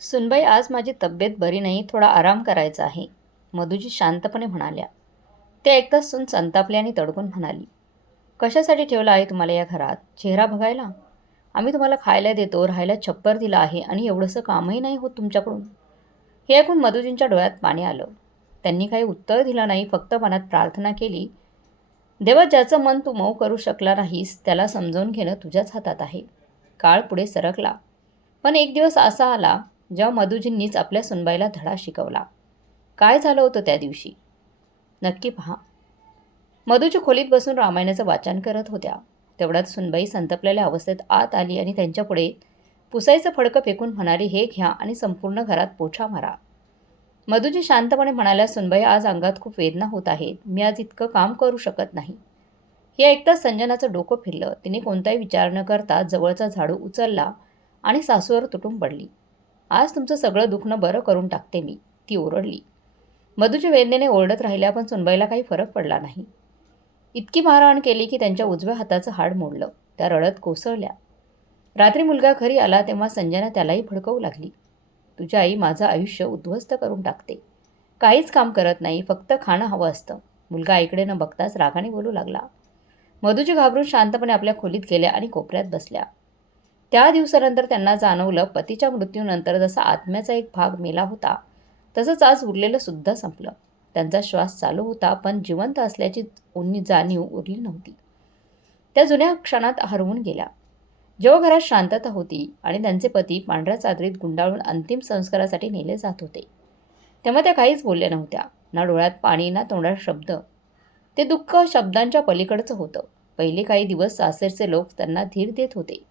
सुनबाई, आज माझी तब्येत बरी नाही, थोडा आराम करायचा आहे, मधुजी शांतपणे म्हणाल्या. ते ऐकताच सून संतापली आणि तडकून म्हणाली, कशासाठी ठेवलं आहे तुम्हाला या घरात? चेहरा बघायला? आम्ही तुम्हाला खायला देतो, राहायला छप्पर दिलं आहे आणि एवढंसं कामही नाही होत तुमच्याकडून. हे ऐकून मधुजींच्या डोळ्यात पाणी आलं. त्यांनी काही उत्तर दिलं नाही, फक्त मनात प्रार्थना केली, देवा, ज्याचं मन तू मऊ करू शकला नाहीस त्याला समजावून घेणं तुझ्याच हातात आहे. काळ पुढे सरकला. पण एक दिवस असा आला जेव्हा मधुजींनीच आपल्या सुनबाईला धडा शिकवला. काय झालं होतं त्या दिवशी? नक्की पहा. मधुजी खोलीत बसून रामायणाचं वाचन करत होत्या. तेवढ्यात सुनबाई संतपलेल्या अवस्थेत आत आली आणि त्यांच्यापुढे पुसायचं फडकं फेकून म्हणाली, हे घ्या आणि संपूर्ण घरात पोछा मारा. मधुजी शांतपणे म्हणाल्या, सुनबाई, आज अंगात खूप वेदना होत आहेत, मी आज इतकं काम करू शकत नाही. हे ऐकताच संजनाचं डोकं फिरलं. तिने कोणताही विचार न करता जवळचा झाडू उचलला आणि सासूवर तुटून पडली. आज तुमचं सगळं दुखणं बरं करून टाकते मी, ती ओरडली. मधूच्या वेदनेने ओरडत राहिल्या, पण सुनबाईला काही फरक पडला नाही. इतकी मारहाण केली की त्यांच्या उजव्या हाताचं हाड मोडलं. त्या रडत कोसळल्या. रात्री मुलगा घरी आला तेव्हा संजना त्यालाही भडकवू लागली. तुझी आई माझं आयुष्य उद्ध्वस्त करून टाकते, काहीच काम करत नाही, फक्त खाणं हवं असतं. मुलगा आईकडे न बघताच रागाने बोलू लागला. मधुजी घाबरून शांतपणे आपल्या खोलीत गेल्या आणि कोपऱ्यात बसल्या. त्या दिवसानंतर त्यांना जाणवलं, पतीच्या मृत्यूनंतर जसा आत्म्याचा एक भाग मेला होता, तसंच आज उरलेलं सुद्धा संपलं. त्यांचा श्वास चालू होता, पण जिवंत असल्याची जाणीव उरली नव्हती. त्या जुन्या क्षणात हरवून गेल्या. जेव्हा घरात शांतता होती आणि त्यांचे पती पांढऱ्या चादरीत गुंडाळून अंतिम संस्कारासाठी नेले जात होते, तेव्हा त्या काहीच बोलल्या नव्हत्या. ना डोळ्यात पाणी, ना तोंडात शब्द. ते दुःख शब्दांच्या पलीकडचं होतं. पहिले काही दिवस सासरचे लोक त्यांना धीर देत होते,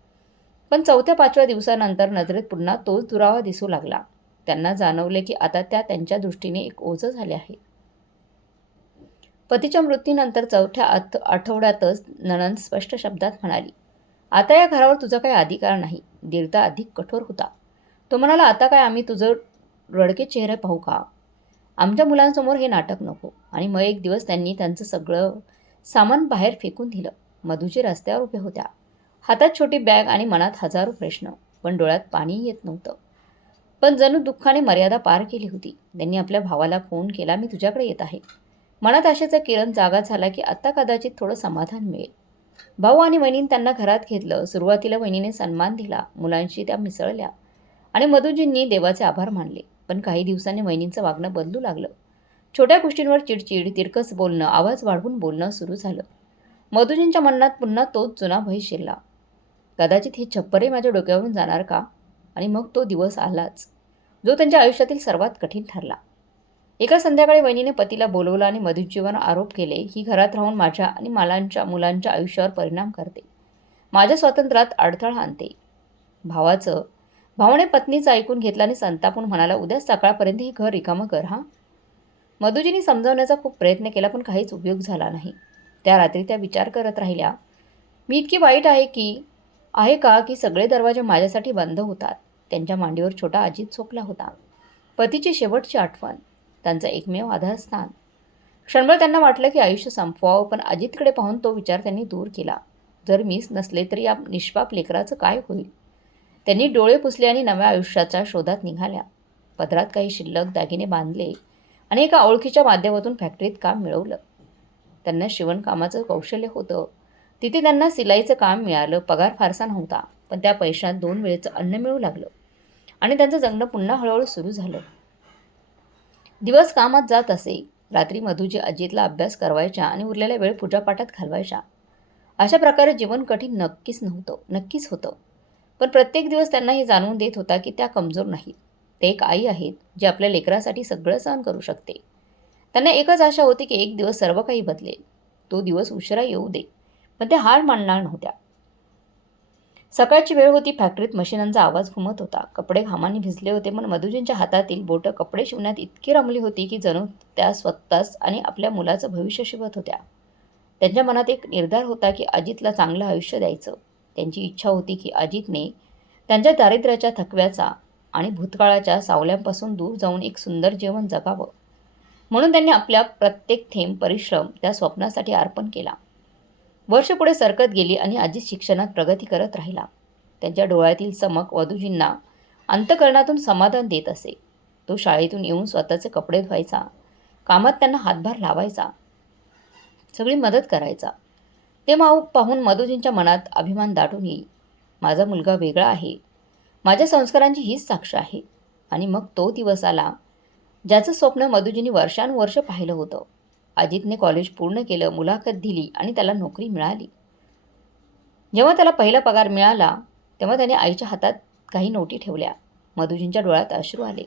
पण 4-5व्या दिवसानंतर नजरेत पुन्हा तोच दुरावा दिसू लागला. त्यांना जाणवले की आता त्या त्यांच्या दृष्टीने एक ओझं झाले आहे. पतीच्या मृत्यूनंतर 4थ्या आठवड्यातच नणंद स्पष्ट शब्दात म्हणाली, आता या घरावर तुझा काही अधिकार नाही. दीर्घा अधिक कठोर होता. तो म्हणाला, आता काय आम्ही तुझं रडके चेहरे पाहू का? आमच्या मुलांसमोर हे नाटक नको. आणि मग एक दिवस त्यांनी त्यांचं सगळं सामान बाहेर फेकून दिलं. मधुजी रस्त्यावर उभ्या होत्या, हातात छोटी बॅग आणि मनात हजारो प्रश्न, पण डोळ्यात पाणी येत नव्हतं. पण जणू दुःखाने मर्यादा पार केली होती. त्यांनी आपल्या भावाला फोन केला, मी तुझ्याकडे येत आहे. मनात आशेचा किरण जागा झाला की आता कदाचित थोडं समाधान मिळेल. भाऊ आणि वहिनीने त्यांना घरात घेतलं. सुरुवातीला वहिनीने सन्मान दिला, मुलांशी त्या मिसळल्या आणि मधुजींनी देवाचे आभार मानले. पण काही दिवसांनी वहिनींचं वागणं बदलू लागलं. छोट्या गोष्टींवर चिडचिड, तिरकस बोलणं, आवाज वाढवून बोलणं सुरू झालं. मधुजींच्या मनात पुन्हा तोच जुना भय शिरला. कदाचित हे छप्परही माझ्या डोक्यावरून जाणार का? आणि मग तो दिवस आलाच, जो त्यांच्या आयुष्यातील सर्वात कठीण ठरला. एका संध्याकाळी वहिनीने पतीला बोलवलं आणि मधुजीवर आरोप केले, ही घरात राहून माझ्या आणि मुलांच्या आयुष्यावर परिणाम करते, माझ्या स्वातंत्र्यात अडथळा आणते. भावाने पत्नीचं ऐकून घेतलं आणि संतापून म्हणाला, उद्या सकाळपर्यंत हे घर रिकामं कर हा. मधुजींनी समजावण्याचा खूप प्रयत्न केला, पण काहीच उपयोग झाला नाही. त्या रात्री त्या विचार करत राहिल्या, मी इतकी वाईट आहे का की सगळे दरवाजे माझ्यासाठी बंद होतात. त्यांच्या मांडीवर छोटा अजित झोपला होता. पतीची शेवटची आठवण, त्यांचा एकमेव आधारस्थान. क्षणभर त्यांना वाटलं की आयुष्य संपवावं, पण अजितकडे पाहून तो विचार त्यांनी दूर केला. जर मीच नसले तर या निष्पाप लेकराचं काय होईल? त्यांनी डोळे पुसले आणि नव्या आयुष्याच्या शोधात निघाल्या. पदरात काही शिल्लक दागिने बांधले आणि एका ओळखीच्या माध्यमातून फॅक्टरीत काम मिळवलं. त्यांना शिवणकामाचं कौशल्य होतं. तिथे त्यांना सिलाईचं काम मिळालं. पगार फारसा नव्हता, पण त्या पैशात 2 वेळेचं अन्न मिळू लागलं आणि त्यांचं जगणं पुन्हा हळूहळू सुरू झालं. दिवस कामात जात असे. रात्री मधुजी अजितला अभ्यास करवायच्या आणि उरलेला वेळ पूजापाठात घालवायच्या. अशा प्रकारे जीवन कठीण नक्कीच होतं. पण प्रत्येक दिवस त्यांना हे जाणवून देत होता की त्या कमजोर नाहीत. ते एक आई आहेत, जी आपल्या लेकरासाठी सगळं सहन करू शकते. त्यांना एकच आशा होती की एक दिवस सर्व काही बदलेल. तो दिवस उशिरा येऊ दे, पण त्या हार मानणार नव्हत्या. सकाळची वेळ होती. फॅक्टरीत मशिनांचा आवाज घुमत होता. कपडे घामाने भिजले होते, पण मधुजींच्या हातातील बोटं कपडे शिवण्यात इतकी रमली होती की जणू त्या स्वतःच आणि आपल्या मुलाचं भविष्य शिवत होत्या. त्यांच्या मनात एक निर्धार होता की अजितला चांगलं आयुष्य द्यायचं. त्यांची इच्छा होती की अजितने त्यांच्या दारिद्र्याच्या थकव्याचा आणि भूतकाळाच्या सावल्यांपासून दूर जाऊन एक सुंदर जीवन जगावं. म्हणून त्यांनी आपल्या प्रत्येक थेंब परिश्रम त्या स्वप्नासाठी अर्पण केला. वर्ष पुढे सरकत गेली आणि अजित शिक्षणात प्रगती करत राहिला. त्यांच्या डोळ्यातील चमक मधुजींना अंतःकरणातून समाधान देत असे. तो शाळेतून येऊन स्वतःचे कपडे धुवायचा, कामात त्यांना हातभार लावायचा, सगळी मदत करायचा. ते पाहून मधुजींच्या मनात अभिमान दाटून येई. माझा मुलगा वेगळा आहे. माझ्या संस्कारांची हीच साक्ष आहे. आणि मग तो दिवस आला ज्याचं स्वप्न मधुजींनी वर्षानुवर्ष पाहिलं होतं. अजितने कॉलेज पूर्ण केलं, मुलाखत दिली आणि त्याला नोकरी मिळाली. जेव्हा त्याला पहिला पगार मिळाला तेव्हा त्याने आईच्या हातात काही नोटी ठेवल्या. मधुजींच्या डोळ्यात अश्रू आले.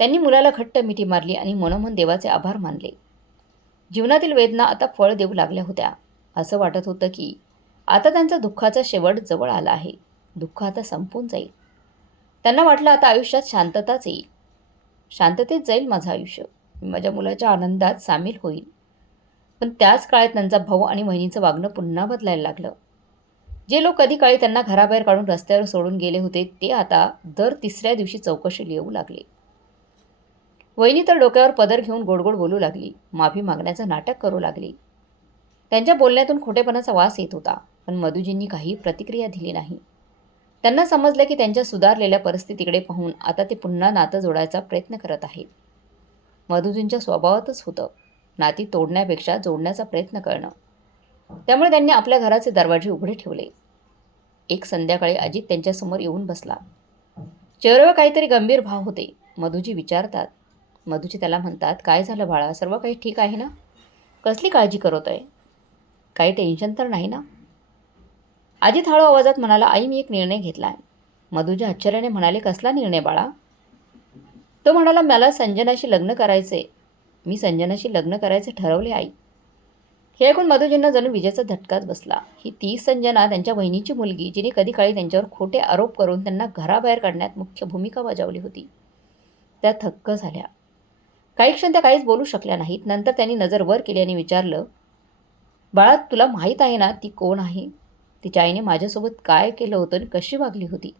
त्यांनी मुलाला घट्ट मिठी मारली आणि मनोमन देवाचे आभार मानले. जीवनातील वेदना आता फळ देऊ लागल्या होत्या. असं वाटत होतं की आता त्यांचा दुःखाचा शेवट जवळ आला आहे. दुःख आता संपून जाईल. त्यांना वाटलं आता आयुष्यात शांतताच येईल. शांततेत जाईल माझं आयुष्य. मी माझ्या मुलाच्या आनंदात सामील होईल. पण त्याच काळात त्यांचा भाऊ आणि वहिनीचं वागणं पुन्हा बदलायला लागलं. जे लोक कधी काळी त्यांना घराबाहेर काढून रस्त्यावर सोडून गेले होते ते आता दर तिसऱ्या दिवशी चौकशी येऊ लागले. वहिनी तर डोक्यावर पदर घेऊन गोडगोड बोलू लागली, माफी मागण्याचं नाटक करू लागली. त्यांच्या बोलण्यातून खोटेपणाचा वास येत होता. पण मधुजींनी काही प्रतिक्रिया दिली नाही. त्यांना समजलं की त्यांच्या सुधारलेल्या परिस्थितीकडे पाहून आता ते पुन्हा नातं जोडायचा प्रयत्न करत आहेत. मधुजींच्या स्वभावातच होतं नाती तोडण्यापेक्षा जोडण्याचा प्रयत्न करणं. त्यामुळे त्यांनी आपल्या घराचे दरवाजे उघडे ठेवले. एक संध्याकाळी अजित त्यांच्यासमोर येऊन बसला. चेहऱ्यावर काहीतरी गंभीर भाव होते. मधुजी विचारतात. मधुजी त्याला म्हणतात, काय झालं बाळा, सर्व काही ठीक आहे ना? कसली काळजी करत आहे? काही टेन्शन तर नाही ना? अजित हळू आवाजात म्हणाला, आई मी एक निर्णय घेतला आहे. मधुजी आश्चर्याने म्हणाले, कसला निर्णय बाळा? तो म्हणाला, मला संजनाशी लग्न करायचे. मी संजनाशी लग्न करायचे ठरवले आई. हे ऐकून मधुजींना जणू विजेचा झटकाच बसला. ही ती संजना, त्यांच्या वहिनीची मुलगी, जिने कधी काळी त्यांच्यावर खोटे आरोप करून त्यांना घराबाहेर काढण्यात मुख्य भूमिका बजावली होती. त्या थक्क झाल्या. काही क्षण त्या काहीच बोलू शकल्या नाहीत. नंतर त्यांनी नजर वर केली आणि विचारलं, बाळा तुला माहीत आहे ना ती कोण आहे? तिच्या आईने माझ्यासोबत काय केलं होतं आणि कशी वागली होती?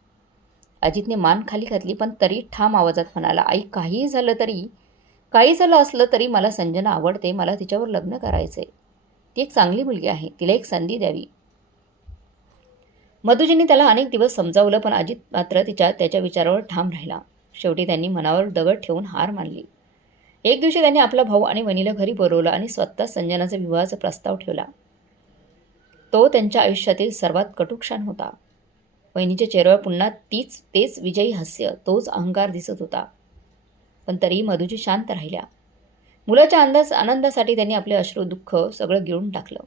अजितने मान खाली घातली पण तरी ठाम आवाजात म्हणाला, आई काही झालं असलं तरी मला संजना आवडते. मला तिच्यावर लग्न करायचंय. ती एक चांगली मुलगी आहे. तिला एक संधी द्यावी. मधुजींनी त्याला अनेक दिवस समजावलं पण अजित मात्र त्याच्या विचारावर ठाम राहिला. शेवटी त्यांनी मनावर दगड ठेवून हार मानली. एक दिवशी त्यांनी आपला भाऊ आणि वहिनीला घरी बोलवलं आणि स्वतः संजनाचा विवाहाचा प्रस्ताव ठेवला. तो त्यांच्या आयुष्यातील सर्वात कटू क्षण होता. वहिनीच्या चेहऱ्यावर पुन्हा तेच विजयी हास्य, तोच अहंकार दिसत होता. पण तरीही मधुजी शांत राहिल्या. मुलाच्या आनंदासाठी त्यांनी आपले अश्रू, दुःख सगळं गिळून टाकलं.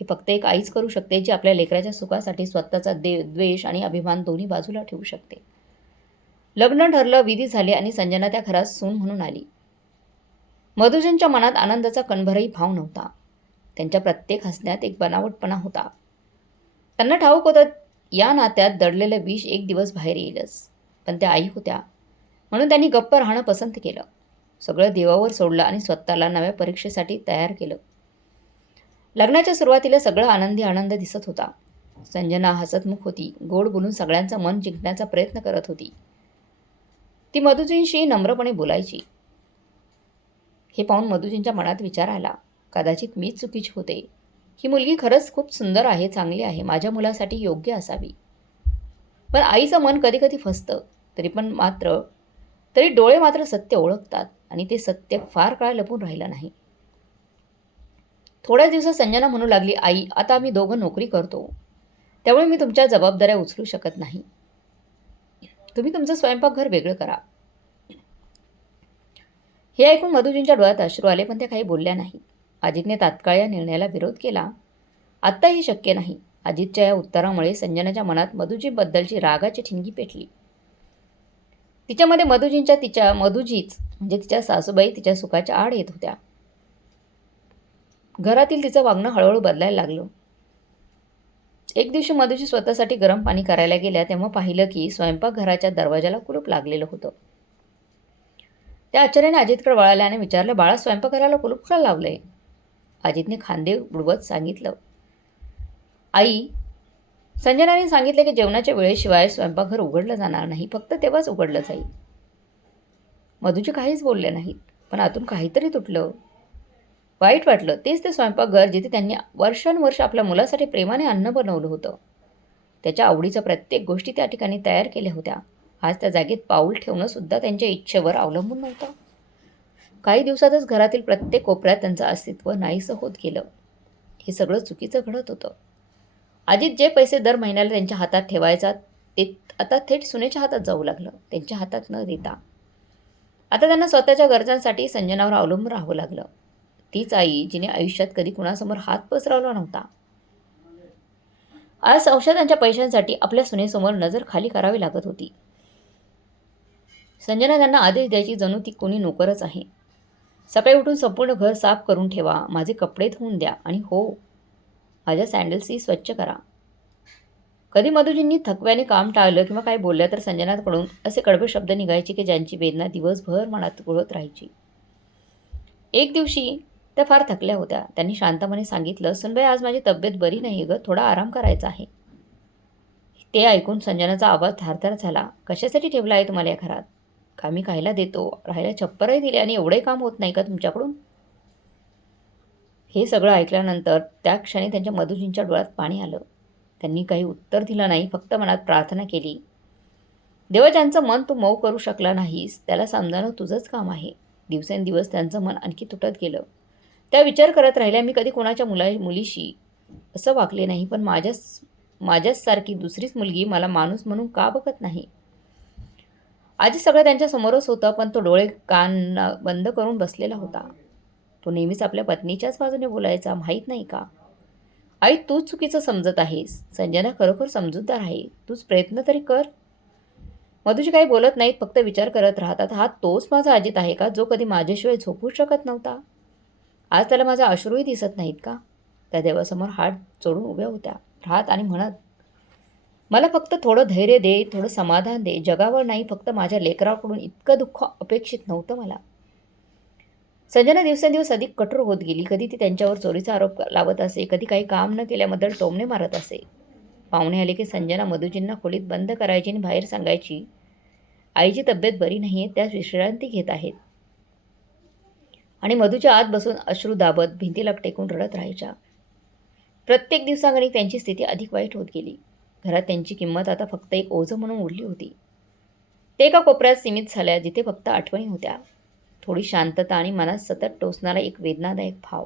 हे फक्त एक आईच करू शकते, जी आपल्या लेकराच्या सुखासाठी स्वतःचा द्वेष आणि अभिमान दोन्ही बाजूला ठेवू शकते. लग्न ठरलं, विधी झाले आणि संजना त्या घरात सून म्हणून आली. मधुजींच्या मनात आनंदाचा कणभरही भाव नव्हता. त्यांच्या प्रत्येक हसण्यात एक बनावटपणा होता. त्यांना ठाऊक होतं या नात्यात दडलेलं विष एक दिवस बाहेर येईलच. पण त्या आई होत्या म्हणून त्यांनी गप्प राहणं पसंत केलं. सगळं देवावर सोडलं आणि स्वतःला नव्या परीक्षेसाठी तयार केलं. लग्नाच्या सुरुवातीला सगळं आनंद दिसत होता. संजना हसतमुख होती, गोड बोलून सगळ्यांचं मन जिंकण्याचा प्रयत्न करत होती. ती मधुजींशी नम्रपणे बोलायची. हे पाहून मधुजींच्या मनात विचार आला, कदाचित मीच चुकीची होते. ही मुलगी खरंच खूप सुंदर आहे, चांगली आहे, माझ्या मुलासाठी योग्य असावी. पण आईचं मन कधी कधी फसतं. तरी डोळे मात्र सत्य ओळखतात आणि ते सत्य फार काळ लपून राहिलं नाही. थोड्याच दिवसात संजना म्हणू लागली, आई आता आम्ही दोघं नोकरी करतो, त्यामुळे मी तुमच्या जबाबदाऱ्या उचलू शकत नाही. तुम्ही तुमचं स्वयंपाकघर वेगळं करा. हे ऐकून मधुजींच्या डोळ्यात अश्रू आले पण त्या काही बोलल्या नाहीत. अजितने तात्काळ या निर्णयाला विरोध केला. आत्ताही शक्य नाही. अजितच्या या उत्तरामुळे संजनाच्या मनात मधुजीबद्दलची रागाची ठिणगी पेटली. तिच्यामध्ये मधुजीच म्हणजे तिच्या सासूबाई तिच्या सुखाच्या आड येत होत्या. घरातील तिचं वागणं हळूहळू बदलायला लागलं. एक दिवशी मधुजी स्वतःसाठी गरम पाणी करायला गेल्या तेव्हा पाहिलं की स्वयंपाकघराच्या दरवाजाला कुलूप लागलेलं होतं. त्या आश्चर्याने अजितकडे वळाल्या आणि विचारलं, बाळा स्वयंपाकघराला कुलूप का लावलंय? अजितने खांदे उडवत सांगितलं, आई संजनाने सांगितले की जेवणाच्या वेळेशिवाय स्वयंपाकघर उघडलं जाणार नाही, फक्त तेव्हाच उघडलं जाईल. मधुजी काहीच बोलले नाहीत पण आतून काहीतरी तुटलं. वाईट वाटलं. तेच ते स्वयंपाकघर जिथे त्यांनी वर्षानुवर्ष आपल्या मुलासाठी प्रेमाने अन्न बनवलं होतं. त्याच्या आवडीच्या प्रत्येक गोष्टी त्या ठिकाणी तयार केल्या होत्या. आज त्या जागेत पाऊल ठेवणं सुद्धा त्यांच्या इच्छेवर अवलंबून नव्हतं. काही दिवसातच घरातील प्रत्येक कोपऱ्यात त्यांचं अस्तित्व नाहीसं होत गेलं. हे सगळं चुकीचं घडत होतं. अजित जे पैसे दर महिन्याला त्यांच्या हातात ठेवायचा ते आता थेट सुनेच्या हातात जाऊ लागलं, त्यांच्या हातात न देता. आता त्यांना स्वतःच्या गरजांसाठी संजनावर अवलंबून राहावं लागलं. तीच आई जिने आयुष्यात कधी कुणासमोर हात पसरवला नव्हता, आज औषधांच्या पैशांसाठी आपल्या सुनेसमोर नजर खाली करावी लागत होती. संजना त्यांना आदेश द्यायची जणू ती कोणी नोकरच आहे. सकाळी उठून संपूर्ण घर साफ करून ठेवा, माझे कपडे धुवून द्या आणि हो, माझ्या सँडल्सही स्वच्छ करा. कधी मधुजींनी थकव्याने काम टाळलं किंवा काही बोललं तर संजनाकडून असे कडवे शब्द निघायचे की ज्यांची वेदना दिवसभर मनात घोळत राहायची. एक दिवशी त्या फार थकल्या होत्या. त्यांनी शांतपणे सांगितलं, सुनबाई आज माझी तब्येत बरी नाही गं, थोडा आराम करायचा आहे. ते ऐकून संजनाचा आवाज थारथार झाला. कशासाठी ठेवला आहे तुम्हाला या घरात? का मी खायला देतो, राहायला छप्परही दिले आणि एवढंही काम होत नाही का तुमच्याकडून? हे सगळं ऐकल्यानंतर त्या क्षणी त्यांच्या मधुजींच्या डोळ्यात पाणी आलं. त्यांनी काही उत्तर दिलं नाही, फक्त मनात प्रार्थना केली. देवा, ज्यांचं मन तू मऊ करू शकला नाहीस त्याला समजावणं तुझंच काम आहे. दिवसेंदिवस त्यांचं मन आणखी तुटत गेलं. त्या विचार करत राहिल्या, मी कधी कोणाच्या मुलीशी असं वागले नाही, पण माझ्याच सारखी दुसरीच मुलगी मला माणूस म्हणून का बघत नाही? आजी सगळं त्यांच्या समोरच होतं, पण तो डोळे कान बंद करून बसलेला होता. तो नेहमीच आपल्या पत्नीच्याच बाजूने बोलायचा, माहीत नाही का? आई, तूच चुकीचं समजत आहेस. संजना खरोखर समजूतदार आहे. तूच प्रयत्न तरी कर. मधुजी काही बोलत नाहीत, फक्त विचार करत राहतात. हा तोच माझा अजित आहे का, जो कधी माझ्याशिवाय झोपू शकत नव्हता? आज त्याला माझा अश्रूही दिसत नाहीत का? त्या देवासमोर हात जोडून उभ्या होत्या, राहत आणि म्हणत, मला फक्त थोडं धैर्य दे, थोडं समाधान दे. जगावर नाही, फक्त माझ्या लेकराकडून इतकं दुःख अपेक्षित नव्हतं मला. संजना दिवसेंदिवस अधिक कठोर होत गेली. कधी ती त्यांच्यावर चोरीचा आरोप लावत असे, कधी काही काम न केल्याबद्दल टोमणे मारत असे. पाहुणे आले की संजना मधुजींना खोलीत बंद करायची आणि बाहेर सांगायची, आईची तब्येत बरी नाही आहे, त्या विश्रांती घेत आहेत. आणि मधूच्या आत बसून अश्रू दाबत भिंतीला टेकून रडत राहायच्या. प्रत्येक दिवसागणिक त्यांची स्थिती अधिक वाईट होत गेली. घरात त्यांची किंमत आता फक्त एक ओझं म्हणून उरली होती. ते एका कोपऱ्यात सीमित झाल्या, जिथे फक्त आठवणी होत्या. थोडी शांतता आणि मनात सतत टोचणारा एक वेदनादायक भाव.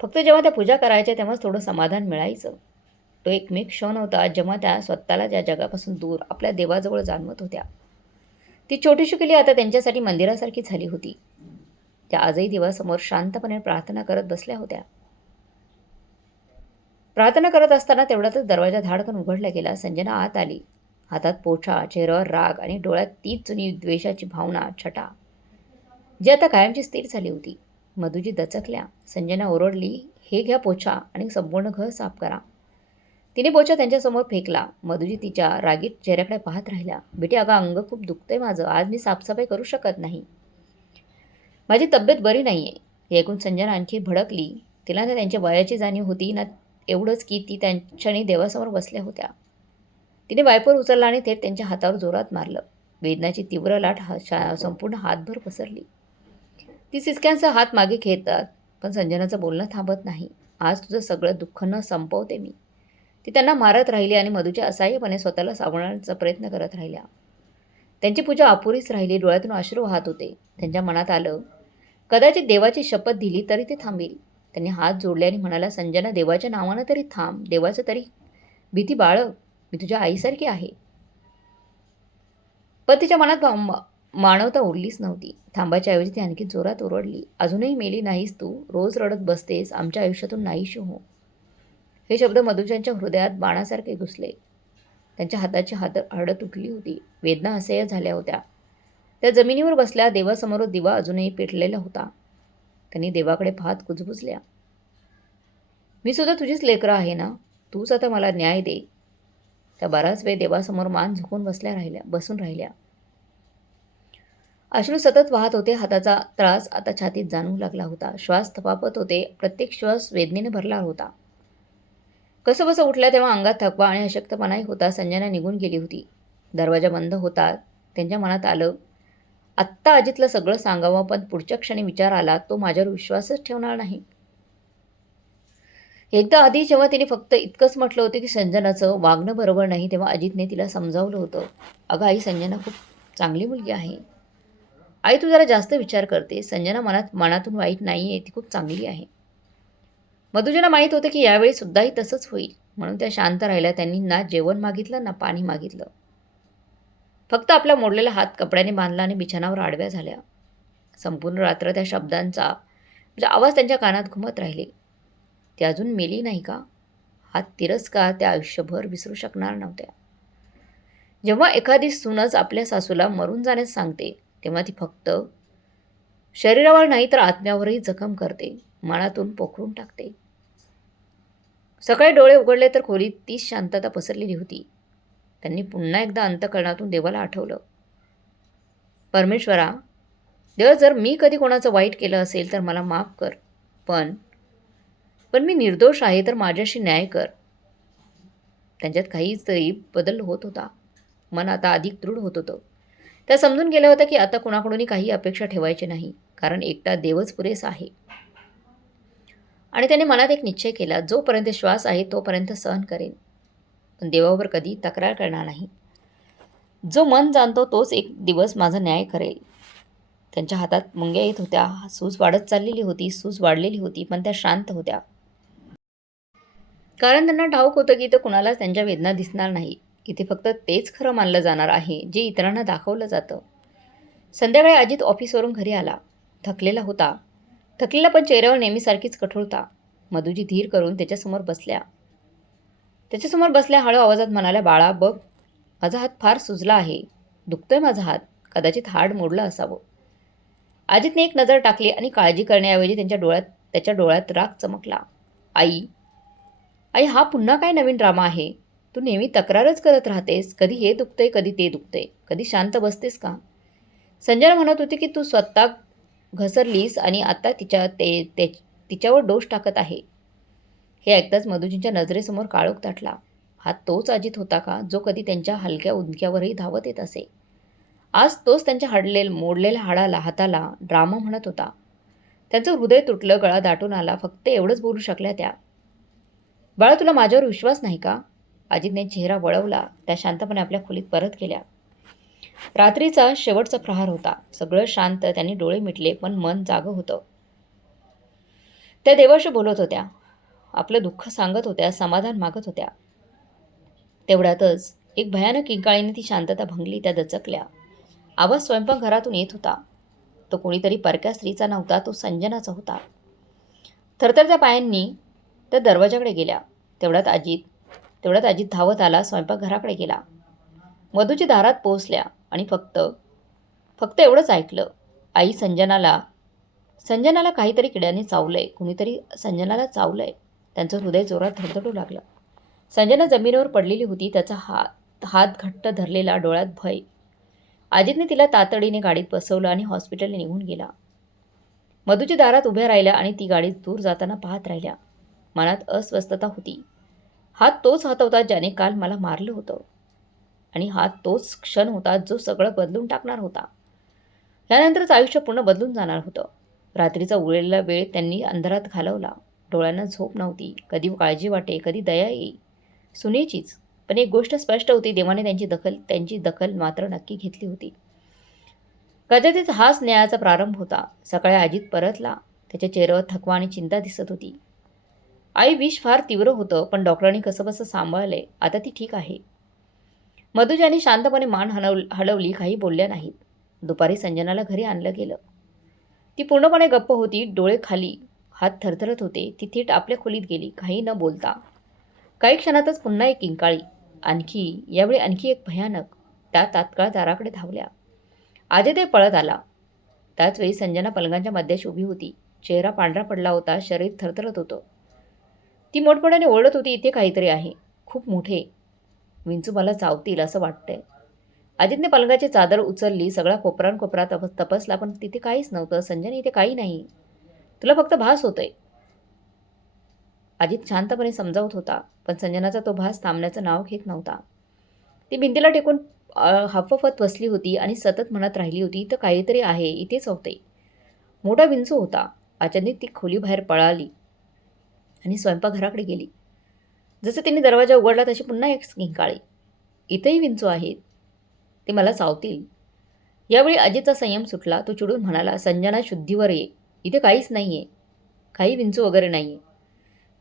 फक्त जेव्हा त्या पूजा करायच्या तेव्हाच थोडं समाधान मिळायचं. तो एकमेव क्षण होता जेव्हा त्या स्वतःला त्या जगापासून दूर आपल्या देवाजवळ जाणवत होत्या. ती छोटीशी खोली आता त्यांच्यासाठी मंदिरासारखी झाली होती. त्या आजही देवासमोर शांतपणे प्रार्थना करत बसल्या होत्या. प्रार्थना करत असताना तेवढ्यातच दरवाजा धाडकन उघडला गेला. संजना आत आली. हातात पोछा, चेहऱ्यावर राग आणि डोळ्यात तीच जुनी द्वेषाची भावना, छटा, जी आता कायमची स्थिर झाली होती. मधुजी दचकल्या. संजना ओरडली, हे घ्या पोछा आणि संपूर्ण घर साफ करा. तिने पोछा त्यांच्यासमोर फेकला. मधुजी तिच्या रागीट चेहऱ्याकडे पाहत राहिल्या. बेटी, अगं अंग खूप दुखतंय माझं, आज मी साफसफाई करू शकत नाही. माझी तब्येत बरी नाही आहे. हे ऐकून संजना आणखी भडकली. तिला ना त्यांच्या वयाची जाणीव होती ना एवढंच की ती क्षणी देवासमोर बसल्या होत्या. तिने वायपर उचलला आणि थेट त्यांच्या हातावर जोरात मारलं. वेदनाची तीव्र लाट संपूर्ण हातभर पसरली. ती सिसक्यांचा हात मागे खेळतात, पण संजनाचं बोलणं थांबत नाही. आज तुझं सगळं दुःख न संपवते मी. ती त्यांना मारत राहिली आणि मधूच्या असहाय्यपणे स्वतःला सावरण्याचा प्रयत्न करत राहिल्या. त्यांची पूजा अपुरीच राहिली. डोळ्यातून अश्रू वाहत होते. त्यांच्या मनात आलं, कदाचित देवाची शपथ दिली तरी ते थांबेल. त्यांनी हात जोडले आणि म्हणाला, संजना, देवाच्या नावानं तरी थांब. देवाचं तरी भीती बाळग. मी तुझ्या आईसारखी आहे. पण तिच्या मनात मानवता उरलीच नव्हती. थांबायच्या ऐवजी ती आणखी जोरात ओरडली, अजूनही मेली नाहीस तू. रोज रडत बसतेस, आमच्या आयुष्यातून नाहीशी हो. हे शब्द मधुजांच्या हृदयात बाणासारखे घुसले. त्यांच्या हाताची हाडं तुटली होती. वेदना असह्य झाल्या होत्या. त्या जमिनीवर बसल्या. देवासमोर दिवा अजूनही पेटलेला होता. त्यांनी देवाकडे पाहत कुजबुजल्या, मी सुद्धा तुझीच लेकरं आहे ना, तूच आता मला न्याय दे. त्या बराच वेळ देवासमोर मान झुकून बसून राहिल्या. अश्रू सतत वाहत होते. हाताचा त्रास आता छातीत जाणवू लागला होता. श्वास तपापत होते. प्रत्येक श्वास वेदनेने भरला होता. कसंबसं उठल्या तेव्हा अंगात थकवा आणि अशक्तपणाही होता. संजना निघून गेली होती. दरवाजा बंद होता. त्यांच्या मनात आलं, आत्ता अजितला सगळं सांगावं, पण पुढच्या क्षणी विचार आला, तो माझ्यावर विश्वासच ठेवणार नाही. एकदा आधी जेव्हा तिने फक्त इतकंच म्हटलं होतं की संजनाचं वागणं बरोबर नाही, तेव्हा अजितने तिला समजावलं होतं, "अगं आई, संजना खूप चांगली मुलगी आहे. आई, तू जरा जास्त विचार करते. संजना मनातून वाईट नाही आहे, ती खूप चांगली आहे." मधुजीला माहीत होतं की यावेळी सुद्धाही तसंच होईल, म्हणून त्या शांत राहिल्या. त्यांनी ना जेवण मागितलं ना पाणी मागितलं. फक्त आपला मोडलेला हात कपड्याने बांधला आणि बिछाणावर आडव्या झाल्या. संपूर्ण रात्र त्या शब्दांचा म्हणजे आवाज त्यांच्या कानात घुमत राहिले. ती अजून मेली नाही का? हा तिरस्कार त्या आयुष्यभर विसरू शकणार नव्हत्या. जेव्हा एखादी सूनच आपल्या सासूला मरून जाण्यास सांगते, तेव्हा ती फक्त शरीरावर नाही तर आत्म्यावरही जखम करते, मनातून पोखरून टाकते. सकाळी डोळे उघडले तर खोलीत तीच शांतता पसरलेली होती. त्यांनी पुन्हा एकदा अंतःकरणातून देवाला आठवलं, "परमेश्वरा, देवा, जर मी कधी कोणाचं वाईट केलं असेल तर मला माफ कर. पण पण मी निर्दोष आहे, तर माझ्याशी न्याय कर." त्यांच्यात काहीतरी बदल होत होता. मन आता अधिक दृढ होत होतं. त्या समजून गेल्या होत्या की आता कुणाकडूनही काही अपेक्षा ठेवायची नाही, कारण एकटा देवच पुरेसा आहे. आणि त्याने मनात एक निश्चय केला, जोपर्यंत श्वास आहे तोपर्यंत सहन करेन, पण देवावर कधी तक्रार करणार नाही. जो मन जाणतो तोच एक दिवस माझा न्याय करेल. त्यांच्या हातात मुंग्या येत होत्या. सूज वाढत चाललेली होती, सूज वाढलेली होती, पण त्या शांत होत्या. कारण त्यांना ठाऊक होतं की इथं कुणालाच त्यांच्या वेदना दिसणार नाही. इथे फक्त तेच खरं मानलं जाणार आहे, जे इतरांना दाखवलं जातं. संध्याकाळी अजित ऑफिसवरून घरी आला. थकलेला होता. थकलेला पण चेहऱ्यावर नेहमीसारखीच कठोरता. मधुजी धीर करून त्याच्यासमोर बसल्या हळू आवाजात म्हणाल्या, "बाळा, बघ, माझा हात फार सुजला आहे. दुखतोय माझा हात. कदाचित हाड मोडलं असावं." अजितने एक नजर टाकली आणि काळजी करण्याऐवजी त्याच्या डोळ्यात राग चमकला. "आई, आई, हा पुन्हा काय नवीन ड्रामा आहे? तू नेहमी तक्रारच करत राहतेस. कधी हे दुखतंय, कधी ते दुखतंय. कधी शांत बसतेस का?" संजना म्हणत होती की तू स्वतः घसरलीस आणि आता तिच्यावर दोष टाकत आहे. हे ऐकताच मधुजींच्या नजरेसमोर काळोख दाटला. हा तोच अजित होता का, जो कधी त्यांच्या हलक्या उंदक्यावरही धावत येत असे? आज तोच त्यांच्या मोडलेल्या हाताला ड्रामा म्हणत होता. त्यांचं हृदय तुटलं, गळा दाटून आला. फक्त एवढंच बोलू शकल्या त्या, "बाळा, तुला माझ्यावर विश्वास नाही का?" अजितने चेहरा वळवला. त्या शांतपणे आपल्या खोलीत परत गेल्या. रात्रीचा शेवटचा प्रहार होता. सगळं शांत. त्यांनी डोळे मिटले, पण मन जागं होतं. त्या देवाशी बोलत होत्या. आपलं दुःख सांगत होत्या, समाधान मागत होत्या. तेवढ्यातच एक भयानक किंकाळीने ती शांतता भंगली. त्या दचकल्या. आवाज स्वयंपाकघरातून येत होता. तो कोणीतरी परक्या स्त्रीचा नव्हता, तो संजनाचा होता. थरथरत्या पायांनी त्या दरवाजाकडे गेल्या. तेवढ्यात अजित धावत आला, स्वयंपाकघराकडे गेला. मधूच्या दारात पोहोचल्या आणि फक्त एवढंच ऐकलं, "आई, संजनाला काहीतरी किड्याने चावलंय. कुणीतरी संजनाला चावलंय." त्यांचं हृदय जोरात धडधडू लागलं. संजना जमिनीवर पडलेली होती, त्याचा हात घट्ट धरलेला, डोळ्यात भय. अजितने तिला तातडीने गाडीत बसवलं आणि हॉस्पिटलला निघून गेला. मधूच्या दारात उभ्या राहिल्या आणि ती गाडीत दूर जाताना पाहत राहिल्या. मनात अस्वस्थता होती. हा तोच हात होता ज्याने काल मला मारलं होतं, आणि हा तोच क्षण होता जो सगळं बदलून टाकणार होता. यानंतरच आयुष्य पूर्ण बदलून जाणार होतं. रात्रीचा उरलेला वेळ त्यांनी अंधारात घालवला. डोळ्यांना झोप नव्हती. कधी काळजी वाटे, कधी दया येई, सुनेचीच. पण एक गोष्ट स्पष्ट होती, देवाने त्यांची दखल मात्र नक्की घेतली होती. कदाचित हाच न्यायाचा प्रारंभ होता. सकाळी अजित परतला. त्याच्या चेहऱ्यावर थकवा आणि चिंता दिसत होती. "आई, विष फार तीव्र होतं, पण डॉक्टरांनी कसंबसं सांभाळलंय. आता ती ठीक आहे." मधुजाने शांतपणे मान हलवली, काही बोलल्या नाहीत. दुपारी संजनाला घरी आणलं गेलं. ती पूर्णपणे गप्प होती, डोळे खाली, हात थरथरत होते. ती थेट आपल्या खोलीत गेली, काही न बोलता. काही क्षणातच पुन्हा एक किंकाळी. यावेळी आणखी एक भयानक. त्या तात्काळ दाराकडे धावल्या. अजय पळत आला. त्याच वेळी संजना पलंगाच्या मध्याशी उभी होती. चेहरा पांढरा पडला होता, शरीर थरथरत होतं. ती मोठमोठ्याने ओरडत होती, "इथे काहीतरी आहे, खूप मोठे. विंचू मला चावतील असं वाटतंय." अजितने पलंगाची चादर उचलली. सगळा कोपरा तपासला, पण तिथे काहीच नव्हतं. "संजना, इथे काही नाही. तुला फक्त भास होतोय." अजित शांतपणे समजावत होता, पण संजनाचा तो भास थांबण्याचं नाव घेत नव्हता. ती भिंतीला टेकून हाफवत बसली होती आणि सतत म्हणत राहिली होती, "इथं काहीतरी आहे, इथेच होते." मोठा विंचू होता. अचानक ती खोलीबाहेर पळाली. आणि स्वयंपाकघराकडे गेली. जसं तिने दरवाजा उघडला तशी पुन्हा एक किंकाळी. इथेही विंचू आहेत. ते मला चावतील. यावेळी अजितचा संयम सुटला. तो चिडून म्हणाला, संजना शुद्धीवर ये. इथे काहीच नाही आहे. काही विंचू वगैरे नाही आहे.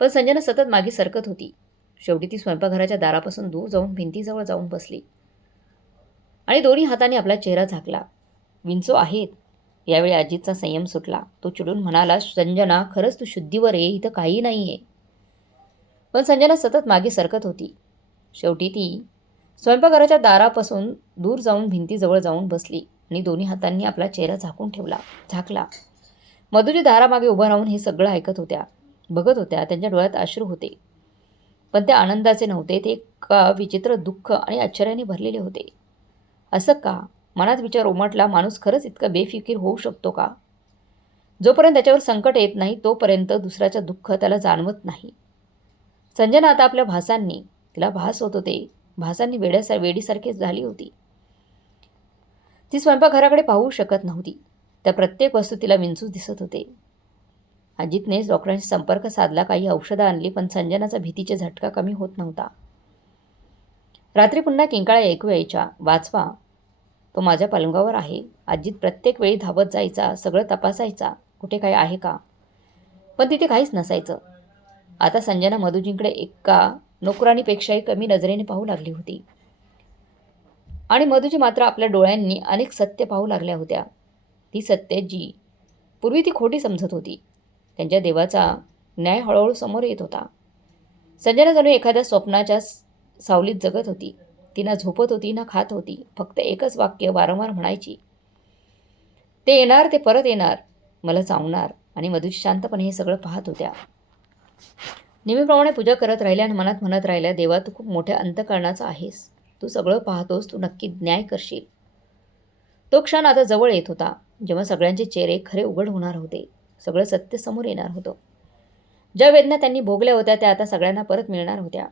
पण संजना सतत मागे सरकत होती. शेवटी ती स्वयंपाकघराच्या दारापासून दूर जाऊन भिंतीजवळ जाऊन बसली आणि दोन्ही हाताने आपला चेहरा झाकला. विंचू आहेत. यावेळी अजितचा संयम सुटला. तो चिडून म्हणाला, संजना खरंच तू शुद्धीवर ये. इथं काही नाही आहे. पण संजना सतत मागे सरकत होती. शेवटी ती स्वयंपाकघराच्या दारापासून दूर जाऊन भिंतीजवळ जाऊन बसली आणि दोन्ही हातांनी आपला चेहरा झाकला. मधुजी दारामागे उभं राहून हे सगळं ऐकत होत्या, बघत होत्या. त्यांच्या डोळ्यात अश्रू होते. पण ते आनंदाचे नव्हते. ते एका विचित्र दुःख आणि आश्चर्याने भरलेले होते. असं का? मनात विचार उमटला, माणूस खरंच इतका बेफिकीर होऊ शकतो का? जोपर्यंत त्याच्यावर संकट येत नाही तोपर्यंत दुसऱ्याचं दुःख त्याला जाणवत नाही. संजना आता आपल्या भासांनी, तिला भास होत होते, भासांनी वेडीसारखी झाली होती. ती स्वयंपाकघराकडे पाहू शकत नव्हती. त्या प्रत्येक वस्तू तिला विंचूच दिसत होते. अजितने डॉक्टरांशी संपर्क साधला, काही औषधं आणली, पण संजनाचा भीतीचा झटका कमी होत नव्हता. रात्री पुन्हा किंकाळ्या ऐकू यायच्या. वाचवा, तो माझ्या पलंगावर आहे. अजित प्रत्येक वेळी धावत जायचा, सगळं तपासायचा, कुठे काही आहे का. पण तिथे काहीच नसायचं. आता संजना मधुजींकडे एका नोकराणीपेक्षाही कमी नजरेने पाहू लागली होती. आणि मधुजी मात्र आपल्या डोळ्यांनी अनेक सत्य पाहू लागल्या होत्या. ती सत्य जी पूर्वी ती खोटी समजत होती. त्यांच्या देवाचा न्याय हळूहळू समोर येत होता. संजना जणू एखाद्या स्वप्नाच्या सावलीत जगत होती. ती ना झोपत होती ना खात होती. फक्त एकच वाक्य वारंवार म्हणायची, ते येणार, ते परत येणार, मला चावणार. आणि मधुजी शांतपणे हे सगळं पाहत होत्या. नेहमीप्रमाणे पूजा करत राहिल्या आणि मनात म्हणत राहिल्या, देवा तू खूप मोठ्या अंतःकरणाचा आहेस. तू सगळं पाहतोस, तू नक्की न्याय करशील. तो क्षण आता जवळ येत होता, जेव्हा सगळ्यांचे चेहरे खरे उघड होणार होते. सगळं सत्य समोर येणार होतं. ज्या वेदना त्यांनी भोगल्या होत्या त्या आता सगळ्यांना परत मिळणार होत्या,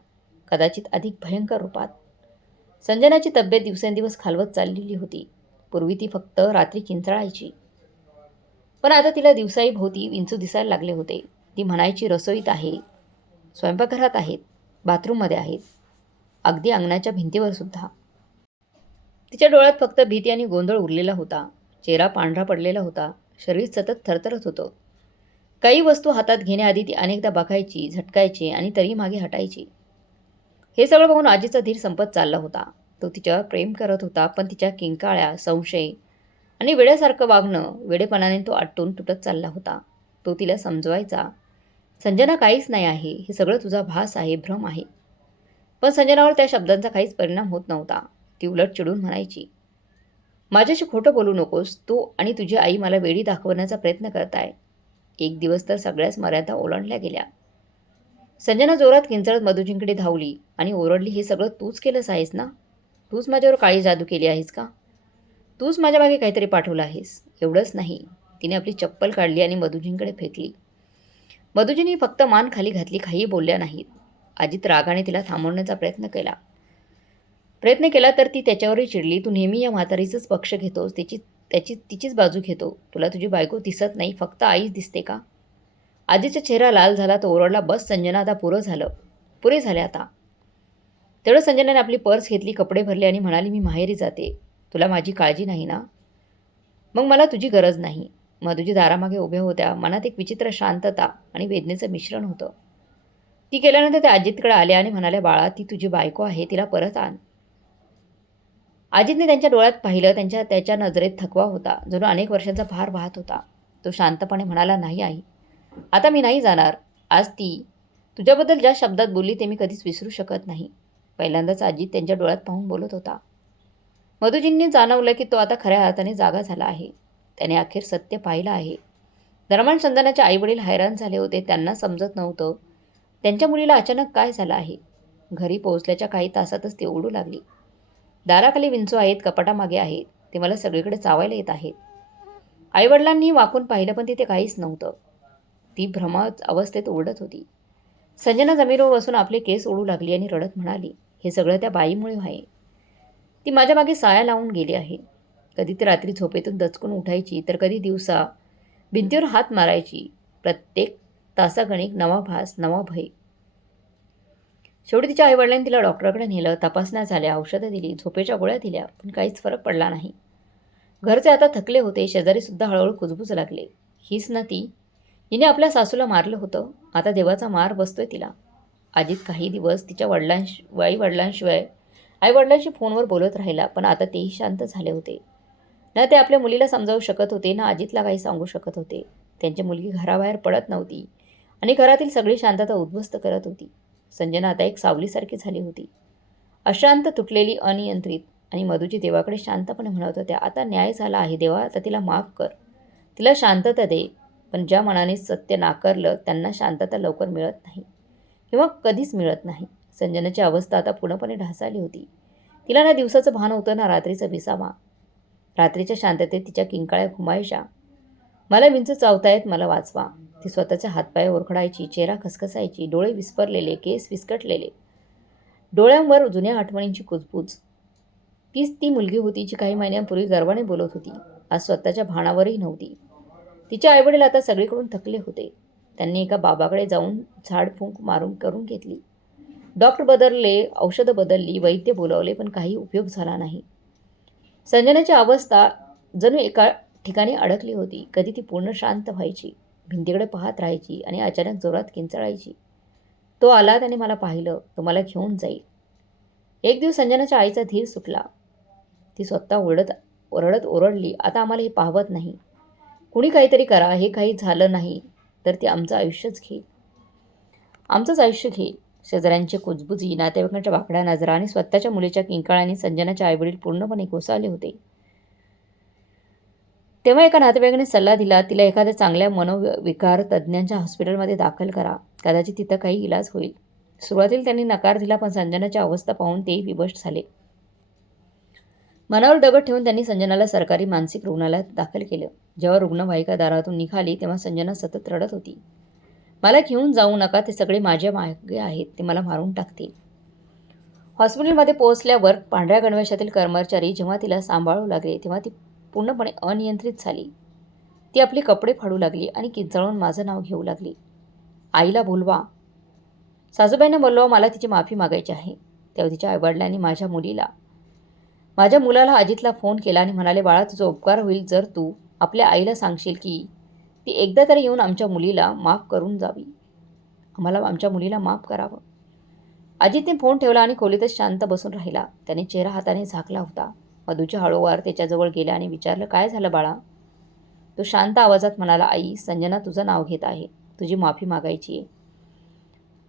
कदाचित अधिक भयंकर रूपात. संजनाची तब्येत दिवसेंदिवस खालवत चाललेली होती. पूर्वी ती फक्त रात्री किंचाळायची, पण आता तिला दिवसाही भोवती विंचू दिसायला लागले होते. ती म्हणायची, रसोईत आहे, स्वयंपाकघरात आहेत, बाथरूममध्ये आहेत, अगदी अंगणाच्या भिंतीवर सुद्धा. तिच्या डोळ्यात फक्त भीती आणि गोंधळ उरलेला होता. चेहरा पांढरा पडलेला होता. शरीर सतत थरथरत होतं. काही वस्तू हातात घेण्याआधी ती अनेकदा बघायची, झटकायची आणि तरी मागे हटायची. हे सगळं बघून आजीचा धीर संपत चालला होता. तो तिच्यावर प्रेम करत होता, पण तिच्या किंकाळ्या, संशय आणि वेड्यासारखं वागणं, वेडेपणाने तो आटून तुटत चालला होता. तो तिला समजवायचा, संजना काहीच नाही आहे, हे सगळं तुझा भास आहे, भ्रम आहे. पण संजनावर त्या शब्दांचा काहीच परिणाम होत नव्हता. ती उलट चिडून म्हणायची, माझ्याशी खोटं बोलू नकोस. तू आणि तुझी आई मला वेडी दाखवण्याचा प्रयत्न करताय. एक दिवस तर सगळ्याच मर्यादा ओलांडल्या गेल्या. संजना जोरात किंचाळत मधुजींकडे धावली आणि ओरडली, हे सगळं तूच केलंस आहेस ना? तूच माझ्यावर काळी जादू केली आहेस का? तूच माझ्या मागे काहीतरी पाठवलं आहेस. एवढंच नाही, तिने आपली चप्पल काढली आणि मधुजींकडे फेकली. मधुजींनी फक्त मान खाली घातली, काही बोलल्या नाहीत. अजित रागाने तिला थांबवण्याचा प्रयत्न केला तर ती त्याच्यावरही चिडली. तू नेहमी या म्हातारीचाच पक्ष घेतोस, तिचीच बाजू घेतो. तुला तुझी बायको दिसत नाही, फक्त आईच दिसते का? आजीचा चेहरा लाल झाला. तो ओरडला, बस संजना, आता पुरे झाले आता. तेवढं संजनाने आपली पर्स घेतली, कपडे भरले आणि म्हणाली, मी माहेरी जाते. तुला माझी काळजी नाही ना? मग मला तुझी गरज नाही. मधुजी दारामागे उभ्या होत्या. मनात एक विचित्र शांतता आणि वेदनेचं मिश्रण होतं. ती गेल्यानंतर त्या अजितकडे आल्या आणि म्हणाल्या, बाळा, ती तुझी बायको आहे, तिला परत आण. अजितने त्यांच्या डोळ्यात पाहिलं. त्याच्या नजरेत थकवा होता, जणू अनेक वर्षांचा भार वाहत होता. तो शांतपणे म्हणाला, नाही आई, आता मी नाही जाणार. आज ती तुझ्याबद्दल ज्या शब्दात बोलली ते मी कधीच विसरू शकत नाही. पहिल्यांदाच अजित त्यांच्या डोळ्यात पाहून बोलत होता. मधुजींनी जाणवलं की तो आता खऱ्या अर्थाने जागा झाला आहे. त्याने अखेर सत्य पाहिलं आहे. दरम्यान संजनाचे आईवडील हैराण झाले होते. त्यांना समजत नव्हतं त्यांच्या मुलीला अचानक काय झालं आहे. घरी पोहोचल्याच्या काही तासातच ती ओरडू लागली, दाराखाली विंचू आहेत, कपाटामागे आहेत, ते मला सगळीकडे चावायला येत आहेत. आईवडिलांनी वाकून पाहिलं, पण तिथे काहीच नव्हतं. ती भ्रमात अवस्थेत ओरडत होती. संजना जमिनीवर बसून आपले केस ओढू लागली आणि रडत म्हणाली, हे सगळं त्या बाईमुळे आहे. ती माझ्या मागे साया लावून गेली आहे. कधी ती रात्री झोपेतून दचकून उठायची, तर कधी दिवसा भिंतीवर हात मारायची. प्रत्येक तासागणिक नवा भास, नवा भय. शेवटी तिच्या आईवडिलांनी तिला डॉक्टरकडे नेलं, तपासण्या झाल्या, औषधं दिली, झोपेच्या गोळ्या दिल्या, पण काहीच फरक पडला नाही. घरचे आता थकले होते, शेजारीसुद्धा हळूहळू कुजबूज लागले. हीच ना ती, हिने आपल्या सासूला मारलं होतं, आता देवाचा मार बसतोय तिला. अजित काही दिवस तिच्या आईवडिलांशी फोनवर बोलत राहिला, पण आता तेही शांत झाले होते. ना ते आपल्या मुलीला समजावू शकत होते, ना अजितला काही सांगू शकत होते. त्यांची मुलगी घराबाहेर पडत नव्हती आणि घरातील सगळी शांतता उद्ध्वस्त करत होती. संजना आता एक सावलीसारखी झाली होती. अशांत, तुटलेली, अनियंत्रित. आणि मधुजी देवाकडे शांतपणे म्हणत होत्या, आता न्याय झाला आहे देवा, आता तिला माफ कर, तिला शांतता दे. पण ज्या मनाने सत्य नाकारलं त्यांना शांतता लवकर मिळत नाही किंवा कधीच मिळत नाही. संजनाची अवस्था आता पूर्णपणे ढासळली होती. तिला ना दिवसाचं भान होतं, ना रात्रीचा विसावा. रात्रीच्या शांततेत तिच्या किंकाळ्या घुमायच्या, मला विंच चावतायत, मला वाचवा. ती स्वतःचे हातपाय ओरखडायची, चेहरा खसखसायची, डोळे विस्परलेले, केस विस्कटलेले, डोळ्यांवर जुन्या आठवणींची कुजबूज. तीच ती मुलगी होती जी काही महिन्यांपूर्वी गर्वाने बोलत होती, आज स्वतःच्या भानावरही नव्हती. तिचे आईवडील आता सगळीकडून थकले होते. त्यांनी एका बाबाकडे जाऊन झाडफूंक मारून करून घेतली. डॉक्टर बदलले, औषधं बदलली, वैद्य बोलावले, पण काही उपयोग झाला नाही. संजनाची अवस्था जणू एका ठिकाणी अडकली होती. कधी ती पूर्ण शांत व्हायची, भिंतीकडे पाहत राहायची आणि अचानक जोरात किंचाळायची, तो आला, त्याने मला पाहिलं, तो मला घेऊन जाईल. एक दिवस संजनाच्या आईचा धीर सुटला. ती स्वतः ओरडत ओरडली, आता आम्हाला हे पाहवत नाही, कुणी काहीतरी करा, हे काही झालं नाही तर ती आमचं आयुष्य घेईल. शेजाऱ्यांचे कुजबुजी, नातेवाईकांच्या वाकड्या नजरा आणि स्वतःच्या मुलीच्या किंकाळ्याने संजनाचे आईवडील पूर्णपणे कोसळले होते. तेव्हा एका नातेवाईकाने सल्ला दिला, तिला एखाद्या चांगल्या मनोविकार तज्ज्ञांच्या हॉस्पिटलमध्ये दाखल करा, कदाचित तिथं काही इलाज होईल. सुरुवातीला त्यांनी नकार दिला, पण संजनाची अवस्था पाहून तेही विवश झाले. मनावर दगड ठेवून त्यांनी संजनाला सरकारी मानसिक रुग्णालयात दाखल केलं. जेव्हा रुग्णवाहिका दारातून निघाली तेव्हा संजना सतत रडत होती, मला घेऊन जाऊ नका, ते सगळे माझ्या मागे आहेत, ते मला मारून टाकतील. हॉस्पिटलमध्ये पोहोचल्यावर पांढऱ्या गणवेशातील कर्मचारी जेव्हा तिला सांभाळू लागले तेव्हा ती पूर्णपणे अनियंत्रित झाली. ती आपले कपडे फाडू लागली आणि किंचाळून माझं नाव घेऊ लागली, आईला बोलवा, सासूबाईंना बोलवा, मला तिची माफी मागायची आहे. तेव्हा तिच्या आईवडिलांनी माझ्या मुलाला अजितला फोन केला आणि म्हणाले, बाळा, तुझा उपकार होईल जर तू आपल्या आईला सांगशील की ती एकदा तरी येऊन आमच्या मुलीला माफ करून जावी, आम्हाला आमच्या मुलीला माफ करावं. अजितने फोन ठेवला आणि खोलीतच शांत बसून राहिला. त्याने चेहरा हाताने झाकला होता. मधूच्या हळूवार त्याच्याजवळ गेला आणि विचारलं, काय झालं बाळा? तो शांत आवाजात म्हणाला, आई, संजना तुझं नाव घेत आहे, तुझी माफी मागायची आहे.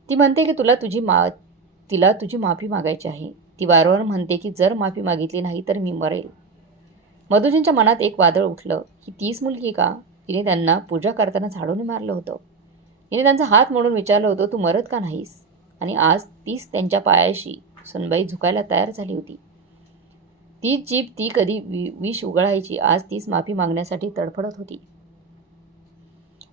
ती म्हणते की तिला तुझी माफी मागायची आहे. ती वारंवार म्हणते की जर माफी मागितली नाही तर मी मरेल. मधुजींच्या मनात एक वादळ उठलं, ही तीच मुलगी का? तिने त्यांना पूजा करताना झाडूने मारलं होतं. तिने त्यांचा हात मोडून विचारलं होतं, तू मरत का नाहीस? आणि आज तीच त्यांच्या पायाशी सुनबाई झुकायला तयार झाली होती. तीच जीभ ती कधी विष उगळायची, आज तीच माफी मागण्यासाठी तडफडत होती.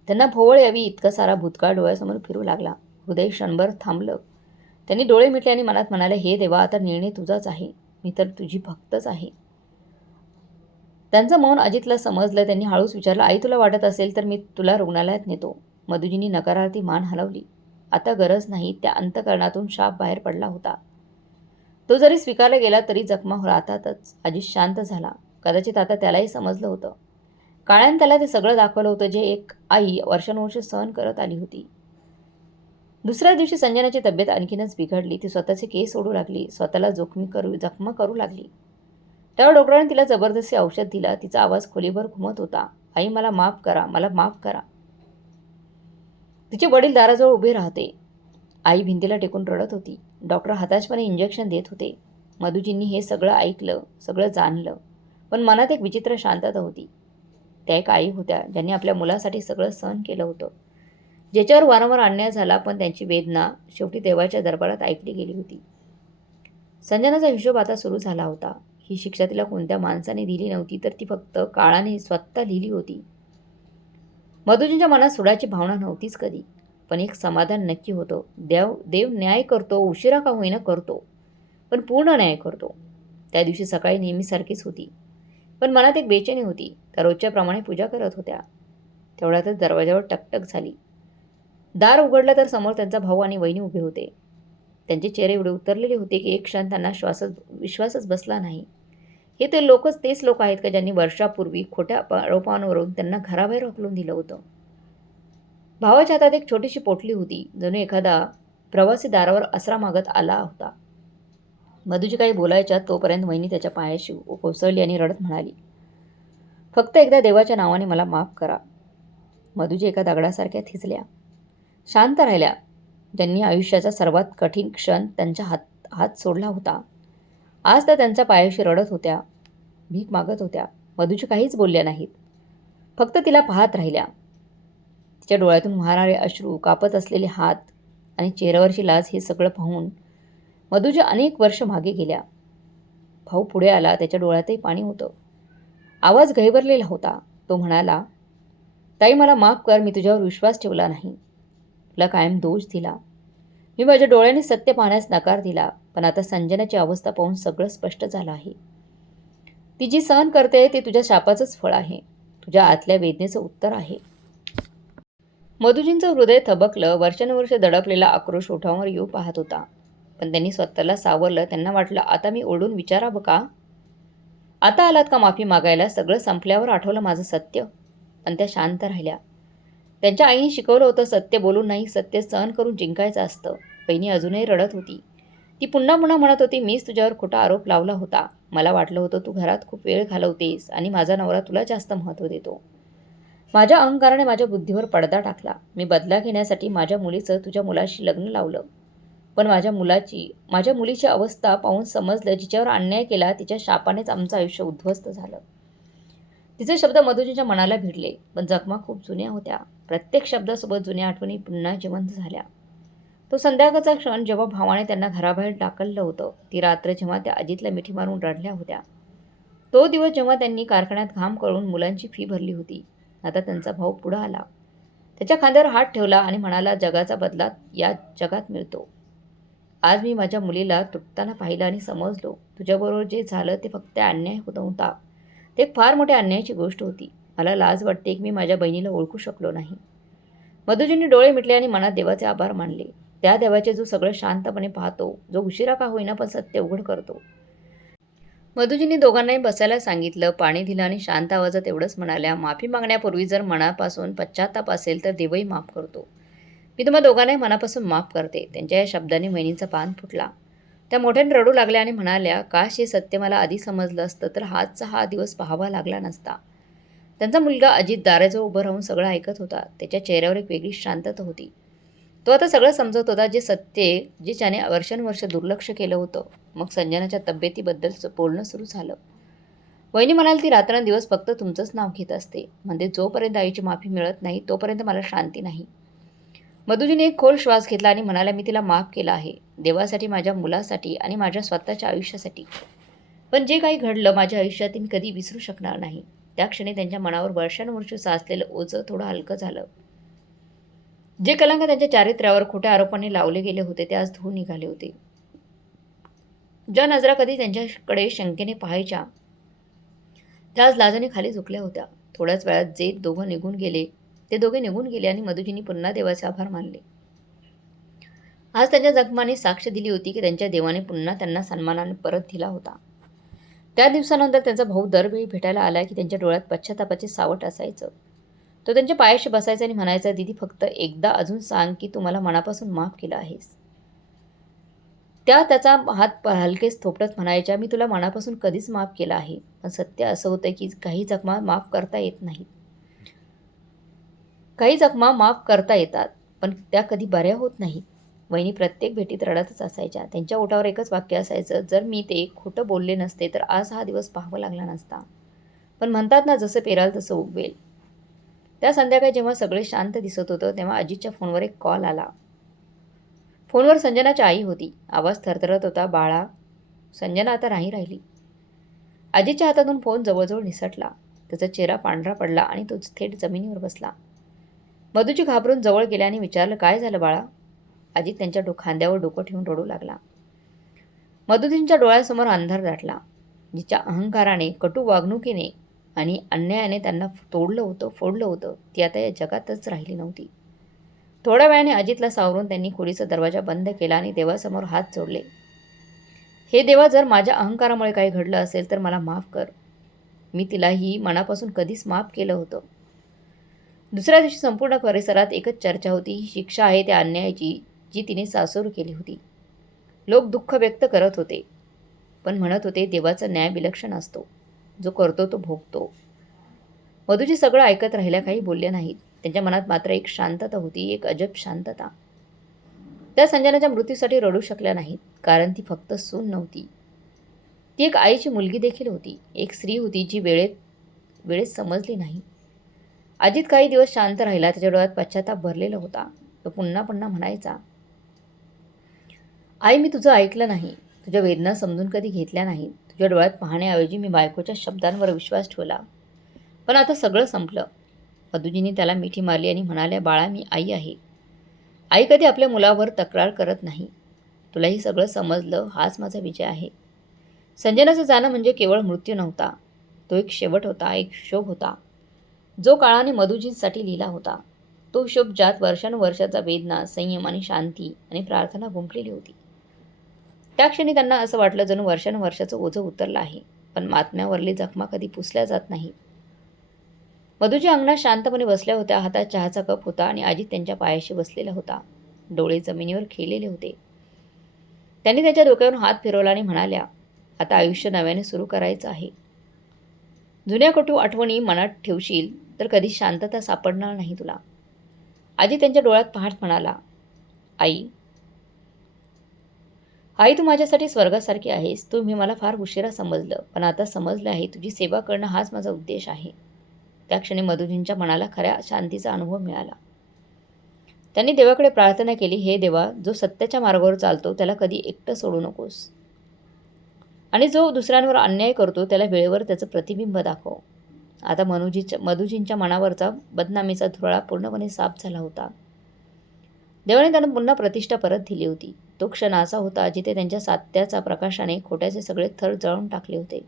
त्यांना भोवळ यावी इतका सारा भूतकाळ डोळ्यासमोर फिरू लागला. हृदय क्षणभर थांबलं. त्यांनी डोळे मिटले आणि मनात म्हणाले, हे देवा, आता निर्णय तुझाच आहे, मी तर तुझी भक्तच आहे. त्यांचं मौन अजितला समजलं. त्यांनी हळूच विचारलं, आई, तुला वाटत असेल तर मी तुला रुग्णालयात नेतो. मधुजींनी नकारार्थी मान हलवली. आता गरज नाही. त्या अंतःकरणातून शाप बाहेर पडला होता. तो जरी स्वीकारला गेला तरी जखमा राहतातच. अजित शांत झाला. कदाचित आता त्यालाही समजलं होतं. काळ्यानं त्याला ते सगळं दाखवलं होतं जे एक आई वर्षानुवर्षे सहन करत आली होती. दुसऱ्या दिवशी संजनाची तब्येत आणखीनच बिघडली. ती स्वतःचे केस ओढू लागली, स्वतःला जखमा करू लागली. तेव्हा डॉक्टरांनी तिला जबरदस्ती औषध दिला. तिचा आवाज खोलीभर घुमत होता, आई, मला माफ करा, मला माफ करा. तिचे वडील दाराजवळ उभे राहते. आई भिंतीला टेकून रडत होती. डॉक्टर हताशपणे इंजेक्शन देत होते. मधुजींनी हे सगळं ऐकलं, सगळं जाणलं, पण मनात एक विचित्र शांतता होती. त्या एक आई होत्या ज्यांनी आपल्या मुलासाठी सगळं सहन केलं होतं, ज्याच्यावर वारंवार अन्याय झाला, पण त्यांची वेदना शेवटी देवाच्या दरबारात ऐकली गेली होती. संजनाचा हिशोब आता सुरू झाला होता. ही शिक्षा तिला कोणत्या माणसाने दिली नव्हती, तर ती फक्त काळाने स्वतः लिहिली होती. मधुजींच्या मनात सुडाची भावना नव्हतीच कधी, पण एक समाधान नक्की होतं. देव न्याय करतो, उशिरा का होईना करतो, पण पूर्ण न्याय करतो. त्या दिवशी सकाळी नेहमीसारखीच होती, पण मनात एक बेचैनी होती. त्या रोजच्या प्रमाणे पूजा करत होत्या. तेवढ्यातच दरवाजावर टकटक झाली. दार उघडलं तर समोर त्यांचा भाऊ आणि वहिनी उभे होते. त्यांचे चेहरे एवढे उतरलेले होते की एक क्षण त्यांना विश्वासच बसला नाही. हे ते तेच लोक आहेत का ज्यांनी वर्षापूर्वी खोट्या आरोपांवरून त्यांना घराबाहेर हकलून दिलं होतं. भावाच्या हातात एक छोटीशी पोटली होती. जणू एखादा प्रवासी दारावर आसरा मागत आला होता. मधूजी काही बोलायच्या तोपर्यंत वहिनी त्याच्या पायाशी कोसळली आणि रडत म्हणाली, फक्त एकदा देवाच्या नावाने मला माफ करा. मधूजी एका दगडासारख्या थिजल्या, शांत राहिल्या. ज्यांनी आयुष्याचा सर्वात कठीण क्षण त्यांच्या हात सोडला होता, आज त्या त्यांच्या पायाशी रडत होत्या, भीक मागत होत्या. मधूजी काहीच बोलल्या नाहीत, फक्त तिला पाहत राहिल्या. तिच्या डोळ्यातून वाहणारे अश्रू, कापत असलेले हात आणि चेहऱ्यावरची लाज हे सगळं पाहून मधूजी अनेक वर्ष मागे गेल्या. भाऊ पुढे आला. त्याच्या डोळ्यातही पाणी होतं. आवाज गहिवरलेला होता. तो म्हणाला, ताई मला माफ कर, मी तुझ्यावर विश्वास ठेवला नाही, तुला कायम दोष दिला. मी माझ्या डोळ्याने सत्य पाहण्यास नकार दिला. पण आता संजनाची अवस्था पाहून सगळं स्पष्ट झालं आहे. ती जी सहन करते ते तुझ्या शापाचंच फळ आहे, तुझ्या आतल्या वेदनेचं उत्तर आहे. मधुजींचं हृदय थबकलं. वर्षानुवर्ष दडपलेला आक्रोश ओठांवर येऊ पाहत होता. पण त्यांनी स्वतःला सावरलं. त्यांना वाटलं, आता मी ओरडून विचारावं का? आता आलात का माफी मागायला? सगळं संपल्यावर आठवलं माझं सत्य. पण त्या शांत राहिल्या. त्यांच्या आईने शिकवलं होतं, सत्य बोलून नाही, सत्य सहन करून जिंकायचं असतं. बहिणी अजूनही रडत होती. ती पुन्हा पुन्हा म्हणत होती, मीच तुझ्यावर खोटा आरोप लावला होता. मला वाटलं होतं तू घरात खूप वेळ घालवतेस आणि माझा नवरा तुला जास्त महत्त्व देतो. माझ्या अहंकाराने माझ्या बुद्धीवर पडदा टाकला. मी बदला घेण्यासाठी माझ्या मुलीचं तुझ्या मुलाशी लग्न लावलं. पण माझ्या मुलीची अवस्था पाहून समजलं, जिच्यावर अन्याय केला तिच्या शापानेच आमचं आयुष्य उद्ध्वस्त झालं. तिचे शब्द मधुजीच्या मनाला भिडले. पण जखमा खूप जुन्या होत्या. प्रत्येक शब्दासोबत जुन्या आठवणी पुन्हा जिवंत झाल्या. तो संध्याकाळचा क्षण जेव्हा भावाने त्यांना घराबाहेर टाकलं होतं, ती रात्र जेव्हा त्या अजितला मिठी मारून रडल्या होत्या, तो दिवस जेव्हा त्यांनी कारखान्यात घाम करून मुलांची फी भरली होती. आता त्यांचा भाऊ पुढं आला. त्याच्या खांद्यावर हात ठेवला आणि म्हणाला, जगाचा बदला या जगात मिळतो. आज मी माझ्या मुलीला तुटताना पाहिलं आणि समजलो, तुझ्याबरोबर जे झालं ते फक्त अन्याय नव्हता. ते एक फार मोठ्या अन्यायाची गोष्ट होती. मला लाज वाटते की मी माझ्या बहिणीला ओळखू शकलो नाही. मधुजींनी डोळे मिटले आणि मनात देवाचे आभार मानले. त्या देवाचे जो सगळं शांतपणे पाहतो, जो उशिरा का होईना पण सत्य उघड करतो. मधुजींनी दोघांनाही बसायला सांगितलं, पाणी दिलं आणि शांत आवाजात एवढंच म्हणाल्या, माफी मागण्यापूर्वी जर मनापासून पश्चाताप असेल तर देवही माफ करतो. मी तुम्हा दोघांनाही मनापासून माफ करते. त्यांच्या या शब्दांनी वहिनींचा पान फुटला. त्या मोठ्याने रडू लागल्या आणि म्हणाल्या, काश हे सत्य मला आधी समजलं असतं तर आजचा हा दिवस पाहावा लागला नसता. त्यांचा मुलगा अजित दाराजवळ उभं राहून सगळं ऐकत होता. त्याच्या चेहऱ्यावर एक वेगळी शांतता होती. तो आता सगळं समजत होता, जे त्याने वर्षानुवर्ष दुर्लक्ष केलं होतं. मग संजनाच्या तब्येतीबद्दल बोलणं सुरू झालं. वहिनी म्हणाल, ती रात्रंदिवस फक्त तुमचंच नाव घेत असते. म्हणजे जोपर्यंत आईची माफी मिळत नाही तोपर्यंत मला शांती नाही. मधुजीने एक खोल श्वास घेतला आणि म्हणाला, मी तिला माफ केलं आहे, देवासाठी, माझ्या मुलासाठी आणि माझ्या स्वतःच्या आयुष्यासाठी. पण जे काही घडलं माझ्या आयुष्यात मी कधी विसरू शकणार नाही. त्या क्षणी त्यांच्या मनावर वर्षानुवर्ष साचलेलं ओझं थोडं हलकं झालं. जे कलंक त्यांच्या चारित्र्यावर खोट्या आरोपांनी लावले गेले होते ते आज धुवून निघाले होते. ज्या नजरा कधी त्यांच्याकडे शंकेने पाहायच्या, त्या आज लाजाने खाली झुकल्या होत्या. थोड्याच वेळात ते दोघे निघून गेले आणि मधुजींनी पुन्हा देवाचे आभार मानले. आज त्यांच्या जखमाने साक्ष दिली होती की त्यांच्या देवाने पुन्हा त्यांना सन्मानाने परत दिला होता. त्या दिवसानंतर त्यांचा भाऊ दरवेळी भेटायला आला की त्यांच्या डोळ्यात पश्चातापाचे सावट असायचं. तो त्यांच्या पायाशी बसायचा आणि म्हणायचा, दीदी फक्त एकदा अजून सांग की तू मला मनापासून माफ केलं आहेस. त्याचा हात हलकेच थोपटत म्हणायच्या, मी तुला मनापासून कधीच माफ केलं आहे. पण सत्य असं होतं की काही जखमा माफ करता येत नाहीत. काही जखमा माफ करता येतात, पण त्या कधी बऱ्या होत नाहीत. वहिनी प्रत्येक भेटीत रडतच असायच्या. त्यांच्या ओठावर एकच वाक्य असायचं, जर मी ते खोटं बोलले नसते तर आज हा दिवस पाहावा लागला नसता. पण म्हणतात ना, जसं पेराल तसं उगवेल. त्या संध्याकाळी जेव्हा सगळे शांत दिसत होतं तेव्हा अजितच्या फोनवर एक कॉल आला. फोनवर संजनाची आई होती. आवाज थरथरत होता, बाळा. संजना आता नाही राहिली. अजितच्या हातातून फोन जवळजवळ निसटला. त्याचा चेहरा पांढरा पडला आणि तो थेट जमिनीवर बसला. मधुजी घाबरून जवळ गेल्या आणि विचारलं, काय झालं बाळा? अजित त्यांच्या खांद्यावर डोकं ठेवून रडू लागला. मधुजींच्या डोळ्यासमोर अंधार दाटला. जिच्या अहंकाराने, कटू वागणुकीने आणि अन्यायाने त्यांना फोडलं होतं, ती आता या जगातच राहिली नव्हती. थोड्या वेळाने अजितला सावरून त्यांनी खोलीचा दरवाजा बंद केला आणि देवासमोर हात जोडले. हे देवा, जर माझ्या अहंकारामुळे काही घडलं असेल तर मला माफ कर. मी तिलाही मनापासून कधीच माफ केलं होतं. दुसऱ्या दिवशी संपूर्ण परिसरात एकच चर्चा होती. ही शिक्षा आहे त्या अन्यायाची जी तिने सासूर केली होती. लोक दुःख व्यक्त करत होते, पण म्हणत होते देवाचा न्याय विलक्षण असतो. जो करतो तो भोगतो. मधुजी सगळं ऐकत राहिल्या, काही बोलल्या नाहीत. त्यांच्या मनात मात्र एक शांतता होती, एक अजब शांतता. त्या संजनाच्या मृत्यूसाठी रडू शकल्या नाहीत, कारण ती फक्त सून नव्हती. ती एक आईची मुलगी देखील होती, एक स्त्री होती जी वेळेत समजली नाही. अजित काही दिवस शांत राहिला. त्याच्या डोळ्यात पश्चाताप भरलेला होता. तो पुन्हा पुन्हा म्हणायचा, आई, मी तुझं ऐकलं नाही. तुझ्या वेदना समजून कधी घेतल्या नाहीत. तुझ्या डोळ्यात पाहण्याऐवजी मी बायकोच्या शब्दांवर विश्वास ठेवला. पण आता सगळं संपलं. मधुजींनी त्याला मिठी मारली आणि म्हणाल्या, बाळा, मी आई आहे. आई कधी आपल्या मुलावर तक्रार करत नाही. तुलाही सगळं समजलं, हाच माझा विजय आहे. संजनाचं जाणं म्हणजे केवळ मृत्यू नव्हता. तो एक शेवट होता, एक हिशोब होता, जो काळाने मधुजींसाठी लिहिला होता. तो हिशोब ज्यात वर्षानुवर्षाचा वेदना, संयम आणि शांती आणि प्रार्थना गुंफलेली होती. त्या क्षणी त्यांना असं वाटलं जणू वर्षानुवर्षाचं ओझं उतरलं आहे, पण मातम्यावरली जखमा कधी पुसल्या जात नाहीत. मधुजी अंगणात शांतपणे बसल्या होत्या. हातात चहाचा कप होता आणि अजित त्यांच्या पायाशी बसलेला होता. डोळे जमिनीवर खेळलेले होते. त्यांनी त्याच्या डोक्यावरून हात फिरवला आणि म्हणाल्या, आता आयुष्य नव्याने सुरू करायचं आहे. जुन्या कटू आठवणी मनात ठेवशील तर कधी शांतता सापडणार नाही तुला. अजित त्यांच्या डोळ्यात पाहत म्हणाला, आई, आई, तू माझ्यासाठी स्वर्गासारखी आहेस. तुम्ही मला फार उशिरा समजलं, पण आता समजलं आहे. तुझी सेवा करणं हाच माझा उद्देश आहे. त्या क्षणी मधुजींच्या मनाला खऱ्या शांतीचा अनुभव मिळाला. त्यांनी देवाकडे प्रार्थना केली, हे देवा, जो सत्याच्या मार्गावर चालतो त्याला कधी एकटं सोडू नकोस. आणि जो दुसऱ्यांवर अन्याय करतो त्याला वेळेवर त्याचं प्रतिबिंब दाखव. आता मधुजींच्या मनावरचा बदनामीचा धुरळा पूर्णपणे साफ झाला होता. देवाने त्यांना पुन्हा प्रतिष्ठा परत दिली होती. तो क्षण असा होता जिथे त्यांच्या सात्याचा प्रकाशाने खोट्याचे सगळे थर जळून टाकले होते.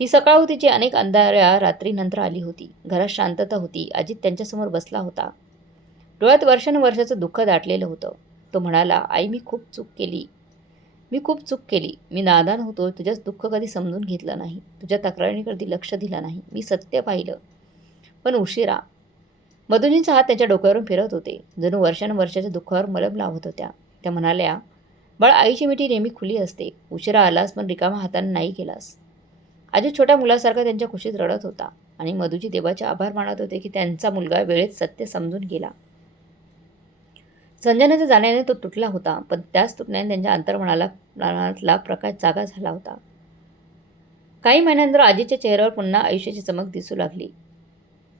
ती सकाळ होती जी अनेक अंधाऱ्या रात्रीनंतर आली होती. घरात शांतता होती. अजित त्यांच्यासमोर बसला होता. डोळ्यात वर्षानुवर्षाचं दुःख दाटलेलं होतं. तो म्हणाला, आई, मी खूप चूक केली. मी नादान होतो. तुझ्याच दुःख कधी समजून घेतलं नाही. तुझ्या तक्रारीने कधी लक्ष दिलं नाही. मी सत्य पाहिलं, पण उशिरा. मधुजींचा हात त्याच्या डोक्यावरून फिरत होते, जणू वर्षानुवर्षाच्या दुःखावर मलम लावत होत्या. त्या म्हणाल्या, बाळ, आईची मिठी नेहमी खुली असते. उशिरा आलास, पण रिकामा हाताने नाही गेलास. अजित छोट्या मुलासारखा त्यांच्या खुशीत रडत होता आणि मधुजी देवाचे आभार मानत होते की त्यांचा मुलगा वेळेत सत्य समजून गेला. संजनाच्या जाण्याने तो तुटला होता, पण त्याच तुटण्याने त्यांच्या अंतर्मनाला प्रकाश जागा झाला होता. काही महिन्यानंतर अजितच्या चेहऱ्यावर पुन्हा आयुष्याची चमक दिसू लागली.